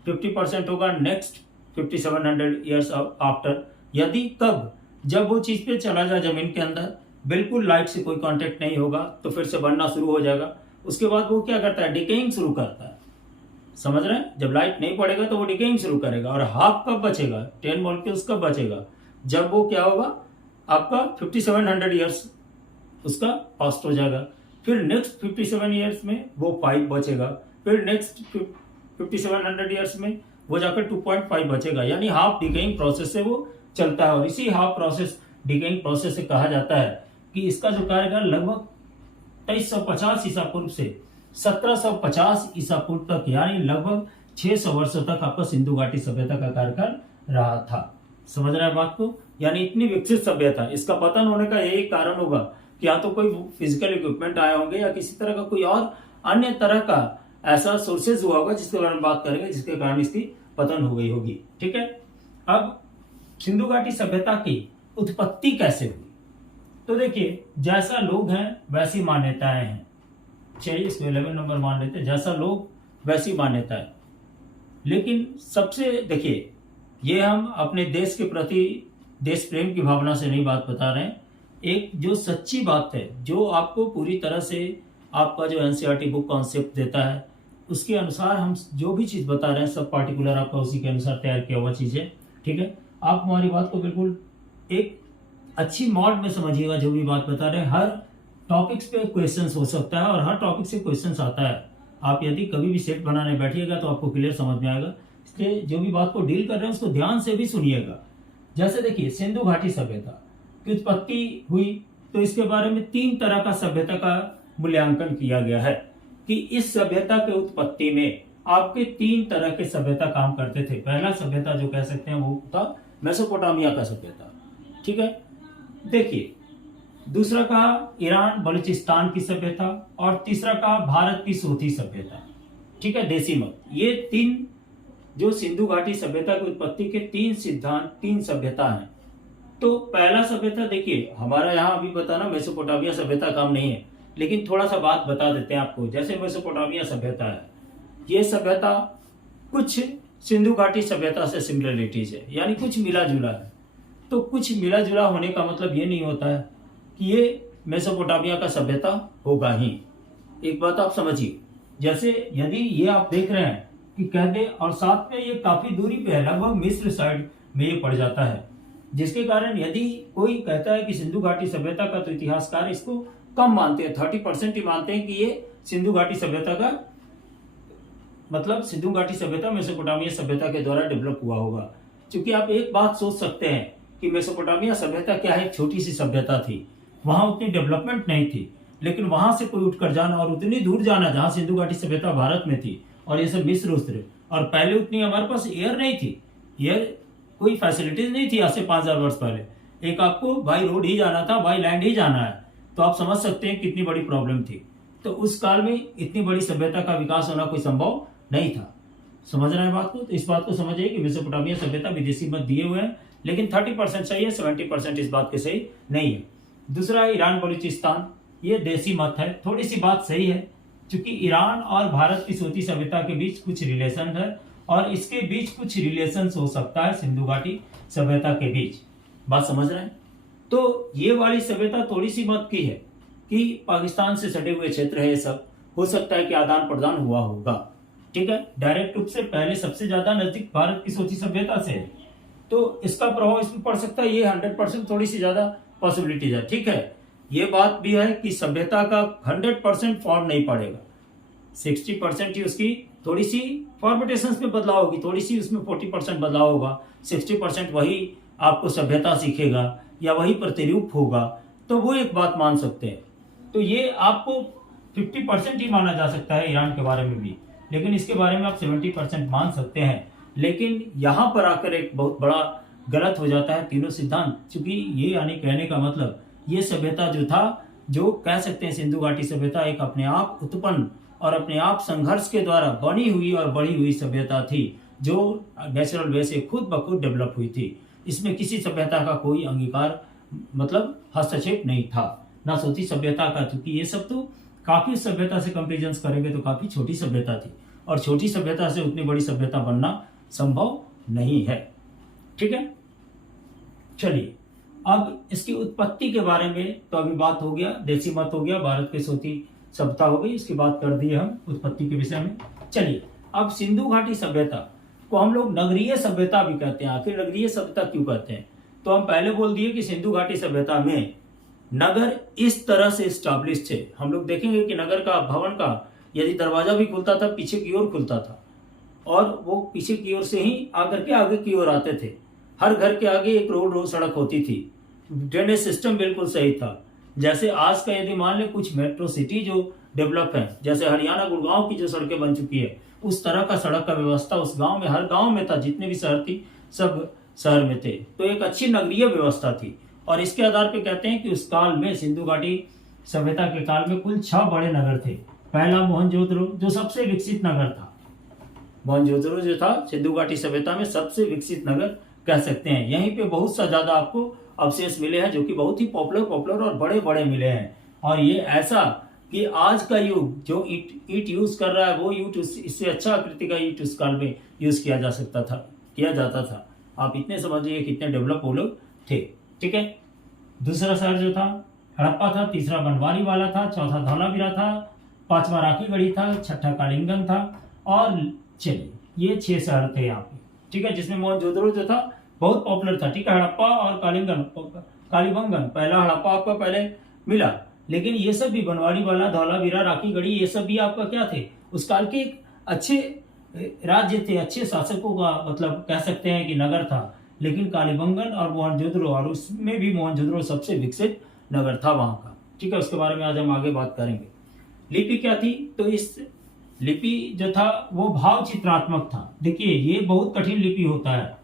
50% होगा नेक्स्ट 5700 ईयर्स आफ्टर। यदि तब जब वो चीज पे चला जाए जमीन के अंदर, बिल्कुल लाइट से कोई कांटेक्ट नहीं होगा, तो फिर से बनना शुरू हो जाएगा। उसके बाद वो क्या करता है, डिकेइंग शुरू करता है। समझ रहे हैं, जब लाइट नहीं पड़ेगा तो वो डिकेइंग शुरू करेगा, और हाफ कब बचेगा, 10 मॉलिक्यूल्स कब बचेगा, जब वो क्या होगा, आपका 5700 ईयर्स उसका पास्ट हो जाएगा। फिर नेक्स्ट 57 ईयर्स में वो 5 बचेगा, फिर नेक्स्ट 5700 ईयर्स में वो जाकर 2.5 बचेगा, यानी हाफ डिकेइंग प्रोसेस से वो चलता है। और इसी हाफ प्रोसेस डिकेइंग प्रोसेस से कहा जाता है कि इसका जो कार्यकाल लगभग 2350 ईसा पूर्व से 1750 ईसा पूर्व तक, यानी लगभग 600 वर्षों तक आपका सिंधु घाटी सभ्यता का कार्यकाल रहा था। समझ रहे हैं बात को, यानी इतनी विकसित सभ्यता। इसका पतन होने का यही कारण होगा कि या तो कोई फिजिकल इक्विपमेंट आए होंगे या किसी तरह का कोई और अन्य तरह का ऐसा सोर्सेज हुआ होगा जिसके बारे में बात करेंगे, जिसके कारण इसकी पतन हो गई होगी। ठीक है, अब सिंधु घाटी सभ्यता की उत्पत्ति कैसे हुई, तो देखिए जैसा लोग हैं वैसी मान्यताएं हैं। चलिए इसको 11 नंबर मान लेते हैं, जैसा लोग वैसी मान्यताएं। लेकिन सबसे देखिए, ये हम अपने देश के प्रति देश प्रेम की भावना से नहीं बात बता रहे हैं, एक जो सच्ची बात है, जो आपको पूरी तरह से आपका जो एनसीईआरटी बुक कॉन्सेप्ट देता है उसके अनुसार हम जो भी चीज़ बता रहे हैं सब पार्टिकुलर आपका उसी के अनुसार तैयार किया हुआ चीज़ है। ठीक है, आप हमारी बात को बिल्कुल एक अच्छी मॉड में समझिएगा। जो भी बात बता रहे हैं, हर टॉपिक्स पे क्वेश्चंस हो सकता है और हर टॉपिक से क्वेश्चंस आता है। आप यदि कभी भी सेट बनाने बैठिएगा तो आपको क्लियर समझ में आएगा। इसलिए जो भी बात को डील कर रहे हैं उसको ध्यान से भी सुनिएगा। जैसे देखिए, सिंधु घाटी सभ्यता की उत्पत्ति हुई तो इसके बारे में 3 तरह का सभ्यता का मूल्यांकन किया गया है कि इस सभ्यता के उत्पत्ति में आपके 3 तरह के सभ्यता काम करते थे। पहला सभ्यता जो कह सकते हैं वो था मेसोपोटामिया का सभ्यता। ठीक है, देखिए, दूसरा कहा ईरान बलूचिस्तान की सभ्यता और तीसरा कहा भारत की सोती सभ्यता। ठीक है, देसी मत। ये 3 जो सिंधु घाटी सभ्यता की उत्पत्ति के 3 सिद्धांत, 3 सभ्यता हैं। तो पहला सभ्यता देखिए, हमारा यहाँ अभी बताना मेसोपोटामिया सभ्यता काम नहीं है, लेकिन थोड़ा सा बात बता देते हैं आपको। जैसे मेसोपोटामिया सभ्यता है, ये सभ्यता कुछ सिंधु घाटी सभ्यता से सिमिलरिटीज है, यानी कुछ मिला जुला है। तो कुछ मिला जुला होने का मतलब ये नहीं होता है कि ये मेसोपोटामिया का सभ्यता होगा ही। एक बात आप समझिए, जैसे यदि ये आप देख रहे हैं कि कहते, और साथ में ये काफी दूरी पे है, लगभग मिस्र साइड में ये पड़ जाता है, जिसके कारण यदि कोई कहता है कि सिंधु घाटी सभ्यता का, तो इतिहासकार इसको कम मानते हैं, 30% ही मानते हैं कि ये सिंधु घाटी सभ्यता का मतलब सिंधु घाटी सभ्यता मेसोपोटामिया सभ्यता के द्वारा डेवलप हुआ होगा। क्योंकि आप एक बात सोच सकते हैं कि मेसोपोटामिया सभ्यता क्या है, एक छोटी सी सभ्यता थी, वहां उतनी डेवलपमेंट नहीं थी, लेकिन वहां से कोई उठकर जाना और उतनी दूर जाना जहां सिंधु घाटी सभ्यता भारत में थी और ये सब मिस्र उस्र, और पहले उतनी हमारे पास एयर नहीं थी, एयर कोई फैसिलिटीज नहीं थी आज से 5000 वर्ष पहले। एक आपको बाई रोड ही जाना था, बाई लैंड ही जाना है, तो आप समझ सकते हैं कितनी बड़ी प्रॉब्लम थी। तो उस काल में इतनी बड़ी सभ्यता का विकास होना कोई संभव नहीं था। समझ रहे हैं बात को? तो इस बात को समझिए कि मेसोपोटामिया सभ्यता विदेशी मत दिए हुए हैं, लेकिन 30% सही है, 70% इस बात के सही नहीं है। दूसरा है ईरान बलूचिस्तान, ये देसी मत है। थोड़ी सी बात सही है, क्योंकि ईरान और भारत की सोती सभ्यता के बीच कुछ रिलेशन है और इसके बीच कुछ रिलेशन हो सकता है सिंधु घाटी सभ्यता के बीच। बात समझ रहे हैं? तो ये वाली सभ्यता थोड़ी सी मत की है कि पाकिस्तान से सटे हुए क्षेत्र है, ये सब हो सकता है कि आदान प्रदान हुआ होगा। ठीक है, डायरेक्ट रूप से पहले सबसे ज्यादा नजदीक भारत की सोची सभ्यता से है, तो इसका प्रभाव इसमें पड़ सकता है। ये 100% थोड़ी सी ज्यादा पॉसिबिलिटीज है। ठीक है, ये बात भी है कि सभ्यता का 100% फॉर्म नहीं पड़ेगा, 60% ही उसकी थोड़ी सी फॉर्मेटेशन में बदलाव होगी, थोड़ी सी उसमें 40% बदलाव होगा, 60% वही आपको सभ्यता सीखेगा या वही प्रतिरूप होगा, तो वो एक बात मान सकते हैं। तो ये आपको 50% ही माना जा सकता है ईरान के बारे में भी, लेकिन इसके बारे में आप 70% मान सकते हैं। लेकिन यहाँ पर आकर एक बहुत बड़ा गलत हो जाता है तीनों सिद्धांत, क्योंकि ये यानी कहने का मतलब ये सभ्यता जो था, जो कह सकते हैं सिंधु घाटी सभ्यता, एक अपने आप उत्पन्न और अपने आप संघर्ष के द्वारा बनी हुई और बढ़ी हुई सभ्यता थी, जो नेचुरल वे से खुद ब खुद डेवलप हुई थी। इसमें किसी सभ्यता का कोई अंगीकार मतलब हस्तक्षेप नहीं था, ना सोती सभ्यता का, क्योंकि ये सब तो काफी सभ्यता से कंपेरिजन करेंगे तो काफी छोटी सभ्यता थी, और छोटी सभ्यता से उतनी बड़ी सभ्यता बनना संभव नहीं है। ठीक है, चलिए अब इसकी उत्पत्ति के बारे में तो अभी बात हो गया, देसी मत हो गया, भारत की सोती सभ्यता हो गई, इसकी बात कर दी हम उत्पत्ति के विषय में। चलिए अब सिंधु घाटी सभ्यता को हम लोग नगरीय सभ्यता भी कहते हैं। आखिर नगरीय सभ्यता क्यों कहते हैं? तो हम पहले बोल दिए कि सिंधु घाटी सभ्यता में नगर इस तरह से स्टैब्लिश थे। हम लोग देखेंगे कि नगर का, भवन का यदि दरवाजा भी खुलता था पीछे की ओर खुलता था, और वो पीछे की ओर से ही आकर के आगे की ओर आते थे। हर घर के आगे एक रोड सड़क होती थी, ड्रेनेज सिस्टम बिल्कुल सही था। जैसे आज का यदि मान ले कुछ मेट्रो सिटी जो डेवलप है, जैसे हरियाणा गुड़गांव की जो सड़कें बन चुकी है, उस तरह का सड़क का व्यवस्था उस गांव में, हर गांव में था, जितने भी शहर थी सब शहर में थे। तो एक अच्छी नगरीय व्यवस्था थी, और इसके आधार पे कहते हैं कि उस काल में सिंधु घाटी सभ्यता के काल में कुल 6 बड़े नगर थे। पहला मोहनजोदड़ो, जो सबसे विकसित नगर था। मोहनजोदड़ो जो था सिंधु घाटी सभ्यता में सबसे विकसित नगर कह सकते हैं। यहीं पे बहुत सा ज्यादा आपको अवशेष मिले हैं, जो कि बहुत ही पॉपुलर और बड़े बड़े मिले हैं। और ये ऐसा कि आज का युग जो ईट यूज कर रहा है, वो ईट इससे अच्छा आकृति का ईट उस काल में यूज किया जाता था। आप इतने समझिए कितने डेवलप वो लोग थे। ठीक है, दूसरा शहर जो था हड़प्पा था, तीसरा बनवारी वाला था, चौथा धौलावीरा था, पांचवा राखीगढ़ी था, छठा कालिंगन था, और चलिए ये 6 शहर थे यहाँ पे। ठीक है, जिसमें मोहनजोदड़ो जो था बहुत पॉपुलर था। ठीक है, हड़प्पा और कालीबंगन, पहला हड़प्पा आपका पहले मिला, लेकिन ये सब भी बनवारी वाला, धौलावीरा, राखीगढ़ी, ये सब भी आपका क्या थे, उस काल के एक अच्छे राज्य थे, अच्छे शासकों का मतलब कह सकते हैं कि नगर था। लेकिन कालीबंगन और मोहनजोदड़ो, और उसमें भी मोहनजोदड़ो सबसे विकसित नगर था वहां का। ठीक है, उसके बारे में आज हम आगे बात करेंगे। लिपि क्या थी, तो इस लिपि जो था वो भाव चित्रात्मक था। देखिए ये बहुत कठिन लिपि होता है।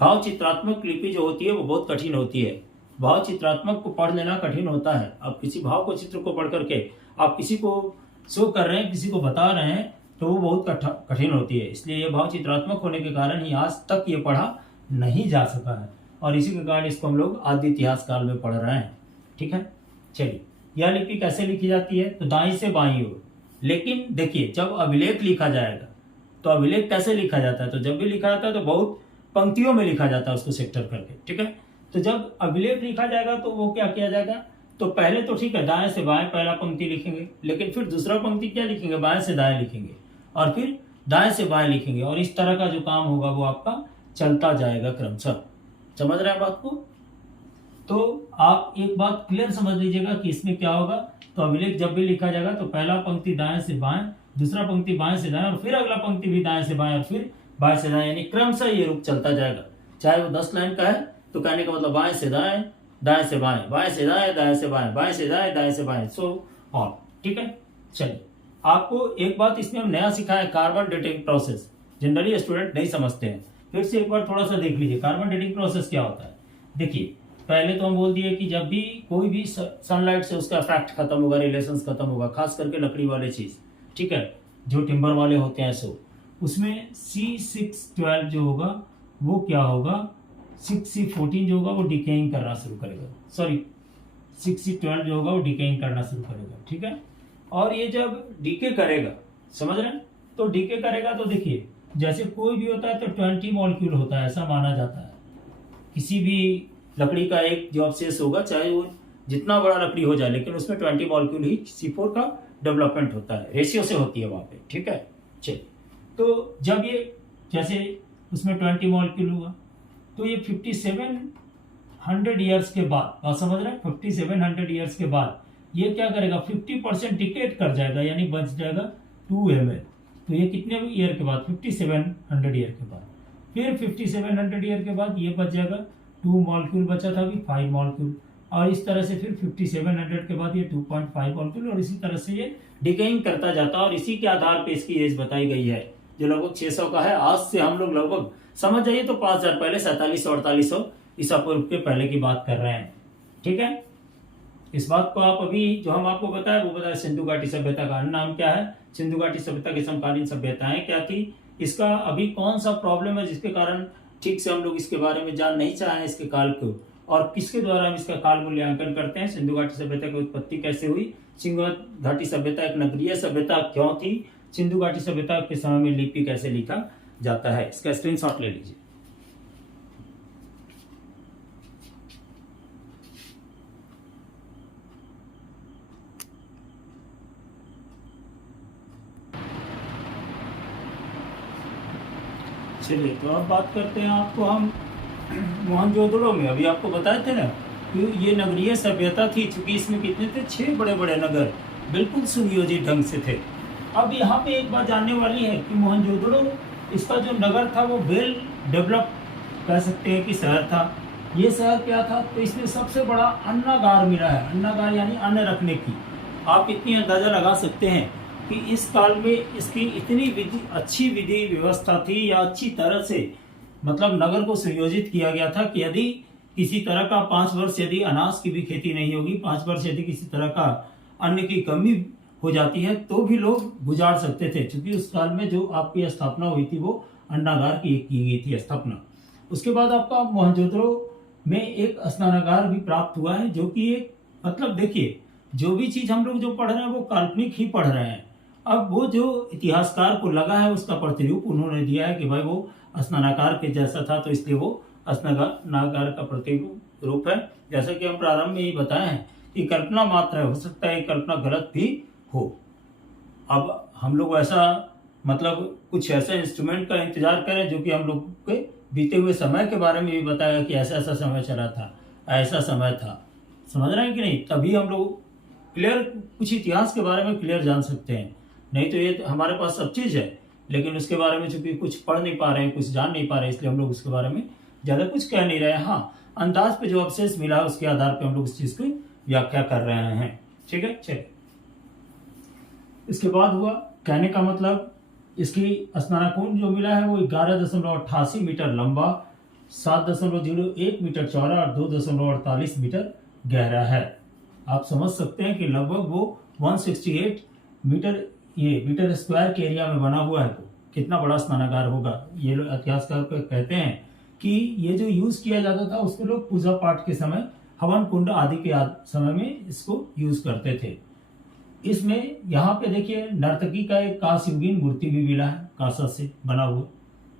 भाव चित्रात्मक लिपि जो होती है वो बहुत कठिन होती है। भाव चित्रात्मक को पढ़ लेना कठिन होता है। आप किसी भाव को, चित्र को पढ़ करके आप किसी को शो कर रहे हैं, किसी को बता रहे हैं, तो वो बहुत कठिन होती है। इसलिए ये भाव चित्रात्मक होने के कारण ही आज तक ये पढ़ा नहीं जा सका है, और इसी के कारण इसको हम लोग आदि इतिहास काल में पढ़ रहे हैं। ठीक है, चलिए यह लिपि कैसे लिखी जाती है, तो दाई से बाई ओर। लेकिन देखिए जब अभिलेख लिखा जाएगा तो अभिलेख कैसे लिखा जाता है, तो जब भी लिखा जाता है तो बहुत पंक्तियों में लिखा जाता है उसको सेक्टर करके। ठीक है, तो जब अभिलेख लिखा जाएगा तो वो क्या किया जाएगा, तो पहले तो ठीक है दाएं से बाएं पहला पंक्ति लिखेंगे, लेकिन फिर दूसरा पंक्ति क्या लिखेंगे, बाएं से दाएं लिखेंगे, और फिर दाएं से बाएं लिखेंगे, और इस तरह का जो काम होगा वो आपका चलता जाएगा क्रमशः। समझ रहे हैं बात को? तो आप एक बात क्लियर समझ लीजिएगा कि इसमें क्या होगा। तो अभिलेख जब भी लिखा जाएगा तो पहला पंक्ति दाएं से बाएं, दूसरा पंक्ति बाएं से दाएं, और फिर अगला पंक्ति भी दाएं से बाएं, और फिर बाएं से दाएं, यानी क्रमशः ये रूप चलता जाएगा। चाहे वो 10 लाइन का है तो कहने का मतलब बाएं से दाएं, दाएं से बाएं, बाएं से दाएं, दाएं से बाएं, बाएं से दाएं, दाएं से बाएं, सो ऑन। ठीक है, चलिए आपको एक बात इसमें हम नया सिखाया है, carbon dating process. Generally student नहीं समझते हैं, फिर से एक बार थोड़ा सा देख लीजिए कार्बन डेटिंग प्रोसेस क्या होता है। देखिए पहले तो हम बोल दिए कि जब भी कोई भी सनलाइट से उसका इफेक्ट खत्म होगा, रिलेशंस खत्म होगा, खास करके लकड़ी वाले चीज, ठीक है, जो टिम्बर वाले होते हैं, सो उसमें C612 जो होगा वो क्या होगा, 6C14 जो होगा वो डिकेइंग करना शुरू करेगा, सॉरी 6C12 जो होगा वो डिकेइंग करना शुरू करेगा। ठीक है, और ये जब डीके करेगा, समझ रहे हैं, तो डीके करेगा तो देखिए जैसे कोई भी होता है तो 20 मॉलिक्यूल होता है, ऐसा माना जाता है। किसी भी लकड़ी का एक जो अवशेष होगा, चाहे वो जितना बड़ा लकड़ी हो जाए, लेकिन उसमें 20 मॉलिक्यूल ही C4 का डेवलपमेंट होता है, रेशियो से होती है वहां पे। ठीक है, चलिए तो जब ये जैसे उसमें 20 मॉलिक्यूल हुआ तो ये 5700 ईयर्स के बाद, आप समझ रहे हैं, 5700 ईयर्स के बाद ये क्या करेगा, 50% डिकेट कर जाएगा, यानी बच जाएगा 2 ml। तो ये कितने ईयर के बाद, 5700 ईयर के बाद, फिर 5700 ईयर के बाद ये बच जाएगा 2 मॉलिक्यूल, बचा था अभी 5 मॉलिक्यूल, और इस तरह से फिर 5700 के बाद ये 2.5 मॉलिक्यूल, और इसी तरह से ये डिकेइंग करता जाता है। और इसी के आधार पे इसकी एज बताई गई है जो लगभग 600 का है। आज से हम लोग लगभग समझ जाइए तो 5000 पहले 4700-4800 ईसा पूर्व के पहले की बात कर रहे हैं। ठीक है, इस बात को आप अभी जो हम आपको बताया वो बताया, सिंधु घाटी सभ्यता का अन्य नाम क्या है, सिंधु घाटी सभ्यता की समकालीन सभ्यताएं क्या थी, इसका अभी कौन सा प्रॉब्लम है जिसके कारण ठीक से हम लोग इसके बारे में जान नहीं चाहे इसके काल को, और किसके द्वारा हम इसका काल मूल्यांकन करते हैं, सिंधु घाटी सभ्यता की उत्पत्ति कैसे हुई, सिंधु घाटी सभ्यता एक नगरीय सभ्यता क्यों थी, सिंधु घाटी सभ्यता के समय में लिपि कैसे लिखा जाता है, इसका स्क्रीनशॉट ले लीजिए। चलिए तो अब बात करते हैं आपको हम मोहनजोदड़ो में। अभी आपको बताए थे ना कि ये नगरीय सभ्यता थी, चूंकि इसमें कितने थे, 6 बड़े बड़े नगर बिल्कुल सुनियोजित ढंग से थे। अब यहाँ पे एक बात जानने वाली है कि मोहनजोदड़ो इसका जो नगर था वो वेल डेवलप कह सकते हैं कि शहर था। ये शहर क्या था, तो इसमें सबसे बड़ा अन्नागार मिला है। अन्नागार यानी अन्न रखने की। आप इतनी अंदाजा लगा सकते हैं कि इस काल में इसकी इतनी अच्छी विधि व्यवस्था थी, या अच्छी तरह से मतलब नगर को सुयोजित किया गया था कि यदि किसी तरह का 5 वर्ष यदि अनाज की भी खेती नहीं होगी, 5 वर्ष यदि किसी तरह का अन्न की कमी हो जाती है तो भी लोग गुजार सकते थे, क्योंकि उस काल में जो आपकी स्थापना हुई थी वो अन्नागार की गई थी स्थापना। उसके बाद आपका मोहनजोदड़ो में एक स्नानागार भी प्राप्त हुआ है, जो कि एक मतलब देखिए जो भी चीज हम लोग जो पढ़ रहे हैं वो काल्पनिक ही पढ़ रहे हैं। अब वो जो इतिहासकार को लगा है उसका प्रतिरूप उन्होंने दिया है कि भाई वो स्नानागार के जैसा था, तो इसलिए वो स्नानागार का प्रतिरूप रूप है। जैसा कि हम प्रारंभ में ही बताए हैं कि कल्पना मात्र है, हो सकता है कल्पना गलत भी हो। अब हम लोग ऐसा मतलब कुछ ऐसा इंस्ट्रूमेंट का इंतजार करें जो कि हम लोग के बीते हुए समय के बारे में भी बताएगा कि ऐसा ऐसा समय चला था, ऐसा समय था। समझ रहे हैं कि नहीं? तभी हम लोग क्लियर कुछ इतिहास के बारे में क्लियर जान सकते हैं। नहीं तो ये हमारे पास सब चीज़ है, लेकिन उसके बारे में चूंकि कुछ पढ़ नहीं पा रहे हैं, कुछ जान नहीं पा रहे हैं, इसलिए हम लोग उसके बारे में ज़्यादा कुछ कह नहीं रहे हैं। हाँ, अंदाज पे जो अवशेष मिला है उसके आधार पे हम लोग इस चीज़ की व्याख्या कर रहे हैं। ठीक है, चलिए। इसके बाद हुआ कहने का मतलब, इसकी स्नानाकुंड जो मिला है वो 11.88 मीटर लंबा, 7.01 मीटर चौड़ा और 2.48 मीटर गहरा है। आप समझ सकते हैं कि लगभग वो 168 मीटर मीटर स्क्वायर के एरिया में बना हुआ है। तो कितना बड़ा स्नानागार होगा। ये लोग इतिहासकार कहते हैं कि ये जो यूज किया जाता था उसको लोग पूजा पाठ के समय, हवन कुंड आदि के समय में इसको यूज करते थे। इसमें यहाँ पे देखिए नर्तकी का एक कांस्य युगीन मूर्ति भी मिला है, कांसा से बना हुआ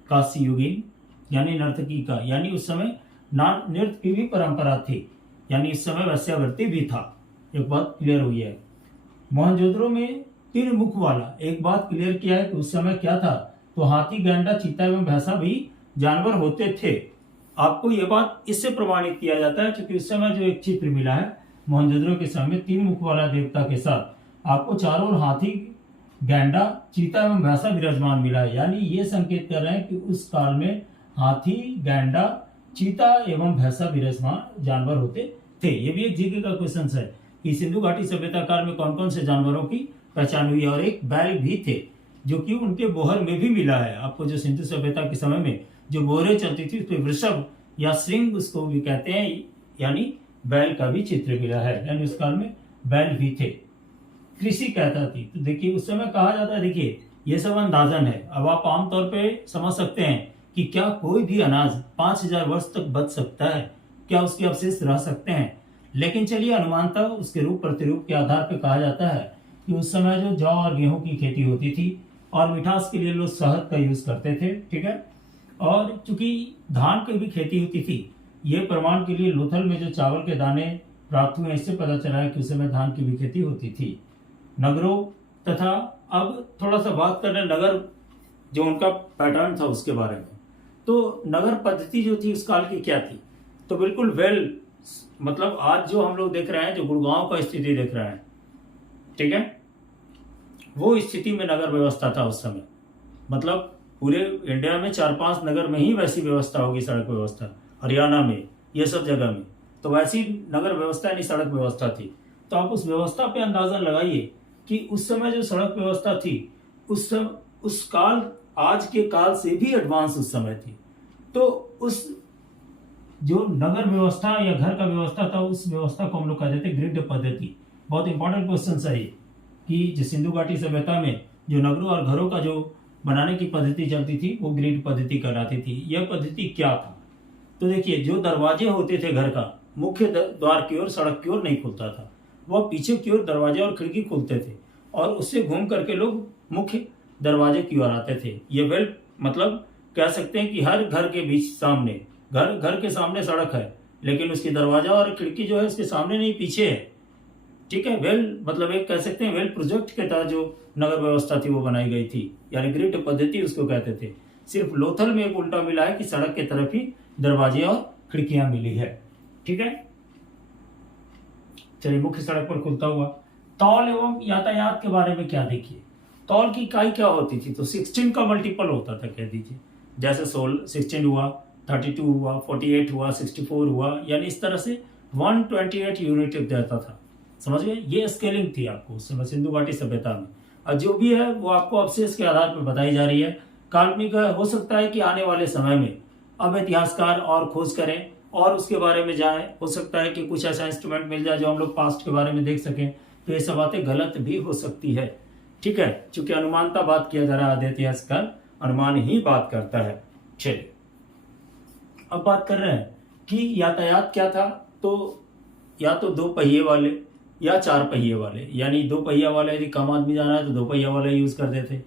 कांस्य युगीन, यानी नर्तकी का, यानी उस समय नृत्य की भी परंपरा थी, यानी इस समय वैश्यावृत्ति भी था। एक बात क्लियर हुई है। मोहनजोदड़ो में 3 मुख वाला एक बात क्लियर किया है कि उस समय क्या था, तो हाथी, गैंडा, चीता एवं भैंसा भी जानवर होते थे। आपको यह बात इससे प्रमाणित किया जाता है क्योंकि उस समय जो एक चित्र मिला है मोहनजोदड़ो के समय में 3 मुख वाला देवता के साथ आपको चारों ओर हाथी, गैंडा, चीता एवं भैंसा विराजमान मिला है। यानी ये संकेत कर रहे हैं कि उस काल में हाथी, गैंडा, चीता एवं भैंसा विराजमान जानवर होते थे। ये भी एक जीके का क्वेश्चन है कि सिंधु घाटी सभ्यता काल में कौन कौन से जानवरों की पहचान हुई, और एक बैल भी थे जो कि उनके बोहर में भी मिला है। आपको जो सिंधु सभ्यता के समय में जो बोहरें चलती थी उस पर वृषभ या श्रृंग उसको भी कहते हैं, यानी बैल का भी चित्र मिला है, यानी उस काल में बैल भी थे। कृषि कहता थी, तो देखिए उस समय कहा जाता है, देखिए ये सब अंदाजन है। अब आप आमतौर पे समझ सकते हैं कि क्या कोई भी अनाज 5000 वर्ष तक बच सकता है, क्या उसके अवशेष रह सकते हैं। लेकिन चलिए अनुमानतः उसके रूप प्रतिरूप के आधार पर कहा जाता है कि उस समय जो जौ और गेहूं की खेती होती थी और मिठास के लिए लोग शहद का यूज करते थे, ठीक है, और चूंकि धान की भी खेती होती थी, ये प्रमाण के लिए लोथल में जो चावल के दाने प्राप्त हुए इससे पता चला है कि उस समय धान की भी खेती होती थी। नगरों तथा, अब थोड़ा सा बात कर रहे हैं नगर जो उनका पैटर्न था उसके बारे में। तो नगर पद्धति जो थी उस काल की क्या थी, तो बिल्कुल मतलब आज जो हम लोग देख रहे हैं, जो गुड़गांव का स्थिति देख रहे हैं, ठीक है, वो स्थिति में नगर व्यवस्था था उस समय। मतलब पूरे इंडिया में 4-5 नगर में ही वैसी व्यवस्था होगी, सड़क व्यवस्था, हरियाणा में, ये सब जगह में तो वैसी नगर व्यवस्था यानी सड़क व्यवस्था थी। तो आप उस व्यवस्था पे अंदाजा लगाइए कि उस समय जो सड़क व्यवस्था थी उस काल आज के काल से भी एडवांस उस समय थी। तो उस जो नगर व्यवस्था या घर का व्यवस्था था उस व्यवस्था को हम लोग कहते थे ग्रिड पद्धति। बहुत इंपॉर्टेंट क्वेश्चन है ये कि जो सिंधु घाटी सभ्यता में जो नगरों और घरों का जो बनाने की पद्धति चलती थी वो ग्रिड पद्धति कहलाती थी। यह पद्धति क्या था, तो देखिए जो दरवाजे होते थे घर का, मुख्य द्वार की ओर सड़क की ओर नहीं खुलता था, वह पीछे की ओर दरवाजे और खिड़की खुलते थे और उससे घूम करके लोग मुख्य दरवाजे की ओर आते थे। ये मतलब कह सकते हैं कि हर घर के बीच सामने घर के सामने सड़क है, लेकिन उसकी दरवाजा और खिड़की जो है उसके सामने नहीं पीछे है। ठीक है, मतलब एक कह सकते हैं वेल प्रोजेक्ट के तहत जो नगर व्यवस्था थी वो बनाई गई थी, यानी ग्रिड पद्धति उसको कहते थे। सिर्फ लोथल में एक उल्टा मिला है कि सड़क के तरफ ही दरवाजे और खिड़कियां मिली है। ठीक है, चलिए मुख्य सड़क पर खुलता हुआ तौल एवं यातायात के बारे में क्या देखिए। तौल की इकाई क्या होती थी, तो 16 का मल्टीपल होता था, कह दीजिए जैसे 16 हुआ, 32 हुआ, 48 हुआ, 64 हुआ, यानी इस तरह से 128 यूनिट देता था। समझ गए, ये स्केलिंग थी आपको उस समय सिंधु घाटी सभ्यता में। और जो भी है वो आपको अवशेष के आधार पर बताई जा रही है। काल्पनिक हो सकता है कि आने वाले समय में अब इतिहासकार और खोज करें और उसके बारे में जाएं, हो सकता है कि कुछ ऐसा इंस्ट्रूमेंट मिल जाए जो हम लोग पास्ट के बारे में देख सकें, तो ये सब बातें गलत भी हो सकती है। ठीक है, चूंकि अनुमानता बात किया जा रहा है, इतिहासकार अनुमान ही बात करता है। चलिए अब बात कर रहे हैं कि यातायात क्या था, तो या तो 2 पहिए वाले या 4 पहिए वाले, यानी 2 पहिया वाले यदि कम आदमी जाना है तो 2 पहिया वाले यूज करते थे,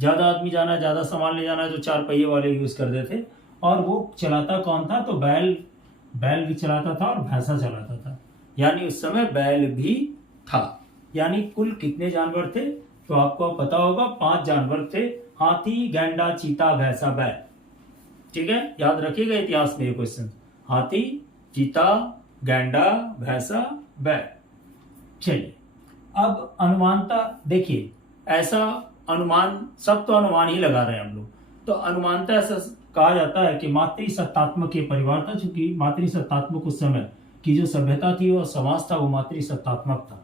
ज्यादा आदमी जाना है, ज्यादा सामान ले जाना है तो 4 पहिए वाले यूज करते थे। और वो चलाता कौन था, तो बैल बैल भी चलाता था और भैंसा चलाता था, यानी उस समय बैल भी था। यानी कुल कितने जानवर थे, तो आपको पता होगा 5 जानवर थे, हाथी, गैंडा, चीता, भैंसा, बैल। ठीक है, याद रखिएगा इतिहास में ये क्वेश्चन, हाथी, चीता, गैंडा, भैंसा, बैल। चलिए अब अनुमानता देखिए, ऐसा अनुमान, सब तो अनुमान ही लगा रहे हैं हम लोग, तो अनुमानता ऐसा कहा जाता है कि मातृसत्तात्मक ये परिवार था, चूंकि मातृसत्तात्मक उस समय की जो सभ्यता थी और समाज था वो मातृसत्तात्मक था।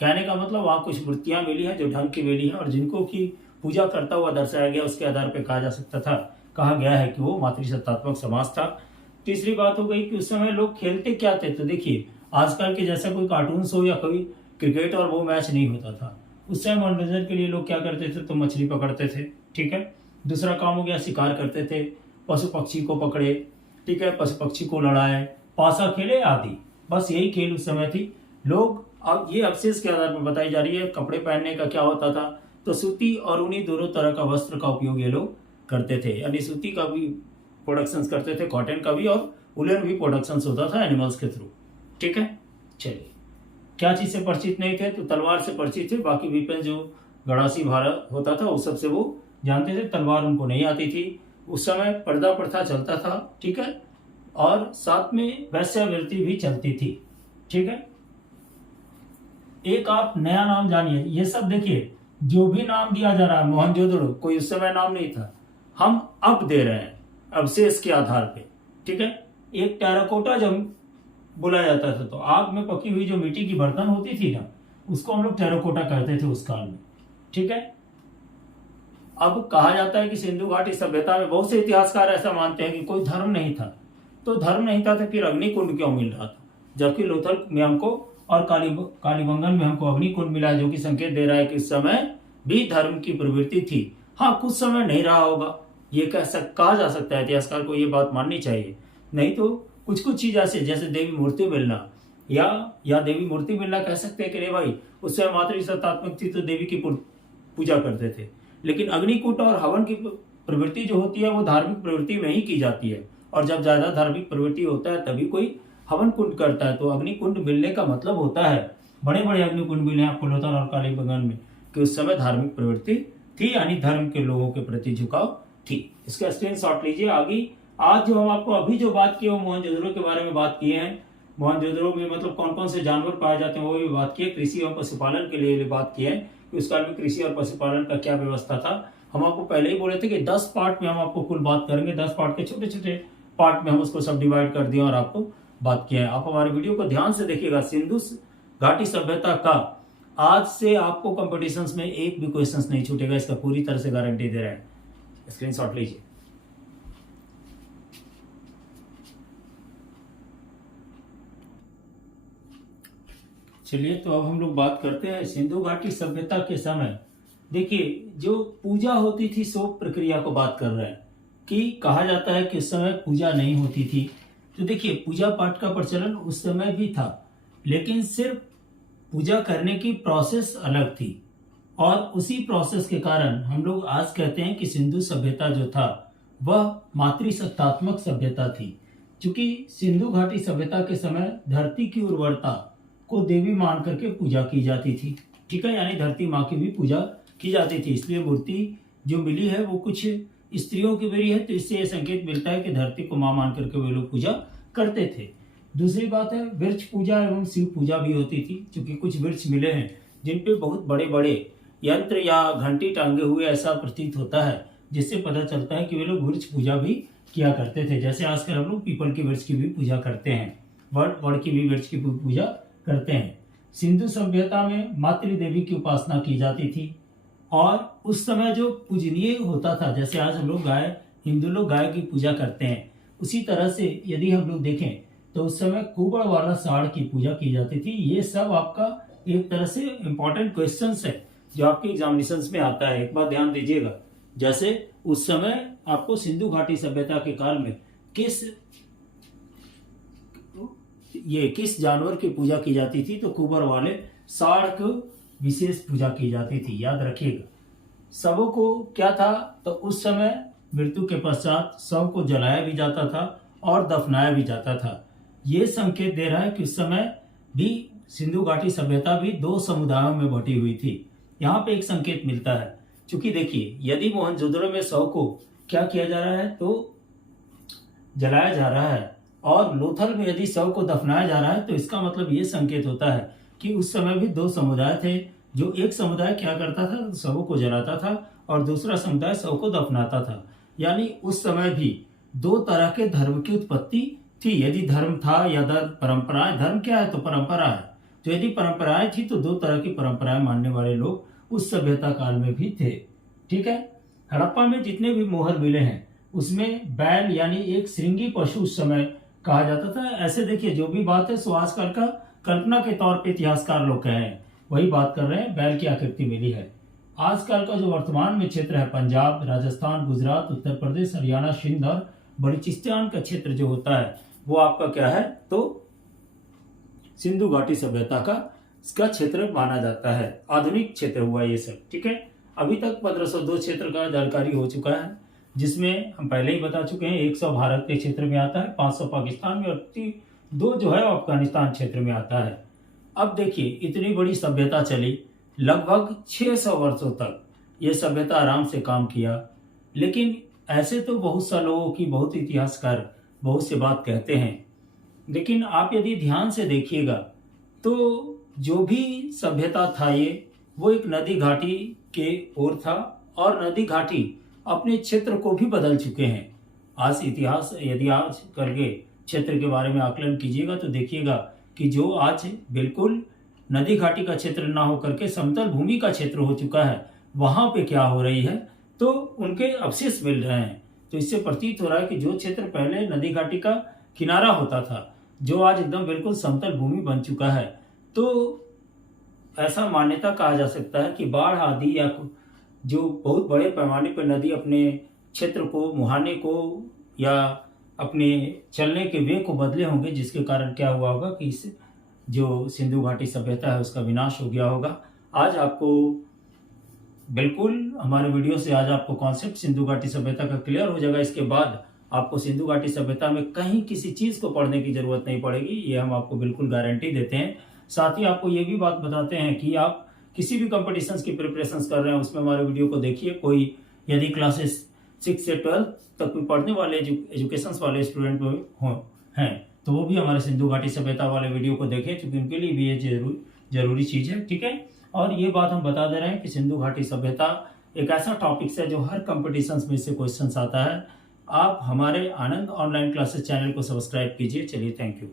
कहने का मतलब वहां कुछ वृत्तियां मिली हैं जो ढंग की मिली हैं और जिनको की पूजा करता हुआ दर्शाया गया, उसके आधार पर कहा जा सकता था, कहा गया है कि वो मातृसत्तात्मक समाज था। तीसरी बात हो गई कि उस समय लोग खेलते क्या थे, तो देखिए आजकल के जैसा कोई कार्टून शो या कोई क्रिकेट और वो मैच नहीं होता था। उस समय मनोरंजन के लिए लोग क्या करते थे, तो मछली पकड़ते थे। ठीक है, दूसरा काम हो गया शिकार करते थे, पशु पक्षी को पकड़े, ठीक है, पशु पक्षी को लड़ाए, पासा खेले आदि, बस यही खेल उस समय थी। लोग अब ये अवशेष के आधार पर बताई जा रही है, कपड़े पहनने का क्या होता था, तो सूती और ऊनी दोनों तरह का वस्त्र का उपयोग ये लोग करते थे, यानी सूती का भी प्रोडक्शन करते थे, कॉटन का भी, और उलन भी प्रोडक्शन होता था एनिमल्स के थ्रू। ठीक है, चलिए क्या चीज से परिचित नहीं थे, तो तलवार से परिचित थे, बाकी वेपन जो गड़ासी भाला होता था उस सबसे वो जानते थे, तलवार उनको नहीं आती थी। उस समय पर्दा प्रथा चलता था, ठीक है, और साथ में वैश्यावृत्ति भी चलती थी। ठीक है, एक आप नया नाम जानिए, ये सब देखिए जो भी नाम दिया जा रहा है मोहनजोदड़ो, कोई उस समय नाम नहीं था, हम अब दे रहे हैं अवशेष के आधार पे। ठीक है, एक टेराकोटा जब बोला जाता था, तो आग में पकी हुई जो मिट्टी की बर्तन होती थी ना, उसको हम लोग टेराकोटा कहते थे उस काल में। ठीक है, अब कहा जाता है कि सिंधु घाटी सभ्यता में बहुत से इतिहासकार ऐसा मानते हैं कि कोई धर्म नहीं था, तो धर्म नहीं था तो फिर अग्निकुंड क्यों मिल रहा था, जबकि लोथल में हमको और कालीबंगन में हमको अग्निकुंड मिला, जो कि संकेत दे रहा है कि उस समय भी धर्म की प्रवृत्ति थी। हाँ, कुछ समय नहीं रहा होगा, ये कहा जा सकता है, इतिहासकार को ये बात माननी चाहिए। नहीं तो कुछ कुछ चीज ऐसे, जैसे देवी मूर्ति मिलना या देवी मूर्ति मिलना कह सकते हैं कि नहीं भाई उस समय मातृसत्तात्मक थी तो देवी की पूजा करते थे, लेकिन अग्निकुंड और हवन की प्रवृत्ति जो होती है वो धार्मिक प्रवृत्ति में ही की जाती है, और जब ज्यादा धार्मिक प्रवृत्ति होता है तभी कोई हवन कुंड करता है। तो अग्निकुंड मिलने का मतलब होता है, बड़े बड़े अग्निकुंड मिले आपको लोथल और कालीबंगन में, कि उस समय धार्मिक प्रवृत्ति थी, यानी धर्म के लोगों के प्रति झुकाव थी। इसका स्क्रीनशॉट लीजिए। आगे आज जो हम आपको अभी जो बात की है वो मोहनजोदड़ो के बारे में बात किए हैं। मोहनजोदड़ो में मतलब कौन कौन से जानवर पाए जाते हैं वो भी बात की है। कृषि एवं पशुपालन के लिए बात की है कि उस काल में कृषि और पशुपालन का क्या व्यवस्था था। हम आपको पहले ही बोले थे कि 10 पार्ट में हम आपको कुल बात करेंगे, 10 पार्ट के छोटे छोटे पार्ट में हम उसको सब डिवाइड कर दिए और आपको बात किया है। आप हमारे वीडियो को ध्यान से देखिएगा। सिंधु घाटी सभ्यता का आज से आपको कॉम्पिटिशन्स में एक भी क्वेश्चन नहीं छूटेगा, इसका पूरी तरह से गारंटी दे रहे हैं। स्क्रीनशॉट लीजिए। चलिए तो अब हम लोग बात करते हैं सिंधु घाटी सभ्यता के समय। देखिए जो पूजा होती थी सो प्रक्रिया को बात कर रहे हैं कि कहा जाता है कि उस समय पूजा नहीं होती थी। तो देखिए पूजा पाठ का प्रचलन उस समय भी था, लेकिन सिर्फ पूजा करने की प्रोसेस अलग थी, और उसी प्रोसेस के कारण हम लोग आज कहते हैं कि सिंधु सभ्यता जो था वह मातृसत्तात्मक सभ्यता थी। क्योंकि सिंधु घाटी सभ्यता के समय धरती की उर्वरता को देवी मान करके पूजा की जाती थी। ठीक है, यानी धरती माँ की भी पूजा की जाती थी, इसलिए मूर्ति जो मिली है वो कुछ स्त्रियों की मिली है, तो इससे यह संकेत मिलता है कि धरती को माँ मान करके वे लोग पूजा करते थे। दूसरी बात है वृक्ष पूजा एवं शिव पूजा भी होती थी, क्योंकि कुछ वृक्ष मिले हैं जिन पे बहुत बड़े बड़े यंत्र या घंटी टांगे हुए ऐसा प्रतीत होता है, जिससे पता चलता है कि वे लोग वृक्ष पूजा भी किया करते थे। जैसे आजकल हम लोग पीपल की वृक्ष की भी पूजा करते हैं, वड़ की भी वृक्ष की पूजा करते हैं। सिंधु सभ्यता में मातृ देवी की उपासना की जाती थी, और उस समय जो पूजनीय होता था, जैसे आज हम लोग हिंदू लोग गाय की पूजा करते हैं, उसी तरह से यदि हम लोग देखें तो उस समय कुबड़ वाला साड़ की पूजा की जाती थी। ये सब आपका एक तरह से इंपॉर्टेंट क्वेश्चंस है जो आपके एग्जामिनेशंस में आता है, एक बार ध्यान दीजिएगा। जैसे उस समय आपको सिंधु घाटी सभ्यता के काल में किस जानवर की पूजा की जाती थी, तो कुबर वाले साड़ को विशेष पूजा की जाती थी, याद रखिएगा। शवों को क्या था, तो उस समय मृत्यु के पश्चात शव को जलाया भी जाता था और दफनाया भी जाता था। ये संकेत दे रहा है कि उस समय भी सिंधु घाटी सभ्यता भी दो समुदायों में बटी हुई थी। यहाँ पे एक संकेत मिलता है, क्योंकि देखिए यदि मोहनजोदड़ो में शव को क्या किया जा रहा है तो जलाया जा रहा है, और लोथल में यदि शव को दफनाया जा रहा है, तो इसका मतलब ये संकेत होता है कि उस समय भी दो समुदाय थे। जो एक समुदाय क्या करता था, शवों को जलाता था, और दूसरा समुदाय शव को दफनाता था। यानी उस समय भी दो तरह के धर्म की उत्पत्ति थी। यदि धर्म था या परंपराएं, धर्म क्या है तो परंपरा है, तो यदि परंपराएं थी तो दो तरह की परंपराएं मानने वाले लोग उस सभ्यता काल में भी थे। ठीक है। हड़प्पा में जितने भी मोहर मिले हैं उसमें बैल यानी एक श्रृंगी पशु उस समय कहा जाता था। ऐसे देखिए जो भी बात है सो आजकल का कल्पना के तौर पे इतिहासकार लोग कहे हैं, वही बात कर रहे हैं, बैल की आकृति मिली है। आजकल का जो वर्तमान में क्षेत्र है, पंजाब, राजस्थान, गुजरात, उत्तर प्रदेश, हरियाणा, सिंध और बलूचिस्तान का क्षेत्र जो होता है वो आपका क्या है तो सिंधु घाटी सभ्यता का इसका क्षेत्र माना जाता है। आधुनिक क्षेत्र हुआ ये सब। ठीक है। अभी तक 1502 क्षेत्र का जानकारी हो चुका है, जिसमें हम पहले ही बता चुके हैं 100 भारत के क्षेत्र में आता है, 500 पाकिस्तान में और 2 जो है अफगानिस्तान क्षेत्र में आता है। अब देखिए इतनी बड़ी सभ्यता चली, लगभग 600 वर्षों तक ये सभ्यता आराम से काम किया। लेकिन ऐसे तो बहुत सा लोगों की, बहुत इतिहासकार बहुत से बात कहते हैं, लेकिन आप यदि ध्यान से देखिएगा तो जो भी सभ्यता था ये वो एक नदी घाटी के ओर था, और नदी घाटी अपने क्षेत्र को भी बदल चुके हैं। आज इतिहास यदि आज करके क्षेत्र के बारे में आकलन कीजिएगा तो देखिएगा कि जो आज बिल्कुल नदी घाटी का क्षेत्र ना होकर के समतल भूमि का क्षेत्र हो चुका है, वहां पे क्या हो रही है तो उनके अवशेष मिल रहे हैं। तो इससे प्रतीत हो रहा है कि जो क्षेत्र पहले नदी घाटी का किनारा होता था, जो आज एकदम बिल्कुल समतल भूमि बन चुका है, तो ऐसा मान्यता कहा जा सकता है कि बाढ़ आदि या जो बहुत बड़े पैमाने पर नदी अपने क्षेत्र को, मुहाने को या अपने चलने के वे को बदले होंगे, जिसके कारण क्या हुआ होगा कि इस जो सिंधु घाटी सभ्यता है उसका विनाश हो गया होगा। आज आपको बिल्कुल हमारे वीडियो से आज आपको कॉन्सेप्ट सिंधु घाटी सभ्यता का क्लियर हो जाएगा। इसके बाद आपको सिंधु घाटी सभ्यता में कहीं किसी चीज को पढ़ने की जरूरत नहीं पड़ेगी, ये हम आपको बिल्कुल गारंटी देते हैं। साथ ही आपको ये भी बात बताते हैं कि आप किसी भी कॉम्पिटिशन्स की प्रिपरेशंस कर रहे हैं उसमें हमारे वीडियो को देखिए। कोई यदि क्लासेस 6 से 12 तक भी पढ़ने वाले एजुकेशन वाले स्टूडेंट हैं तो वो भी हमारे सिंधु घाटी सभ्यता वाले वीडियो को देखें, क्योंकि उनके लिए भी ये जरूरी चीज है। ठीक है। और ये बात हम बता दे रहे हैं कि सिंधु घाटी सभ्यता एक ऐसा टॉपिक्स है जो हर कॉम्पिटिशन्स में से क्वेश्चंस आता है। आप हमारे आनंद ऑनलाइन क्लासेस चैनल को सब्सक्राइब कीजिए। चलिए, थैंक यू।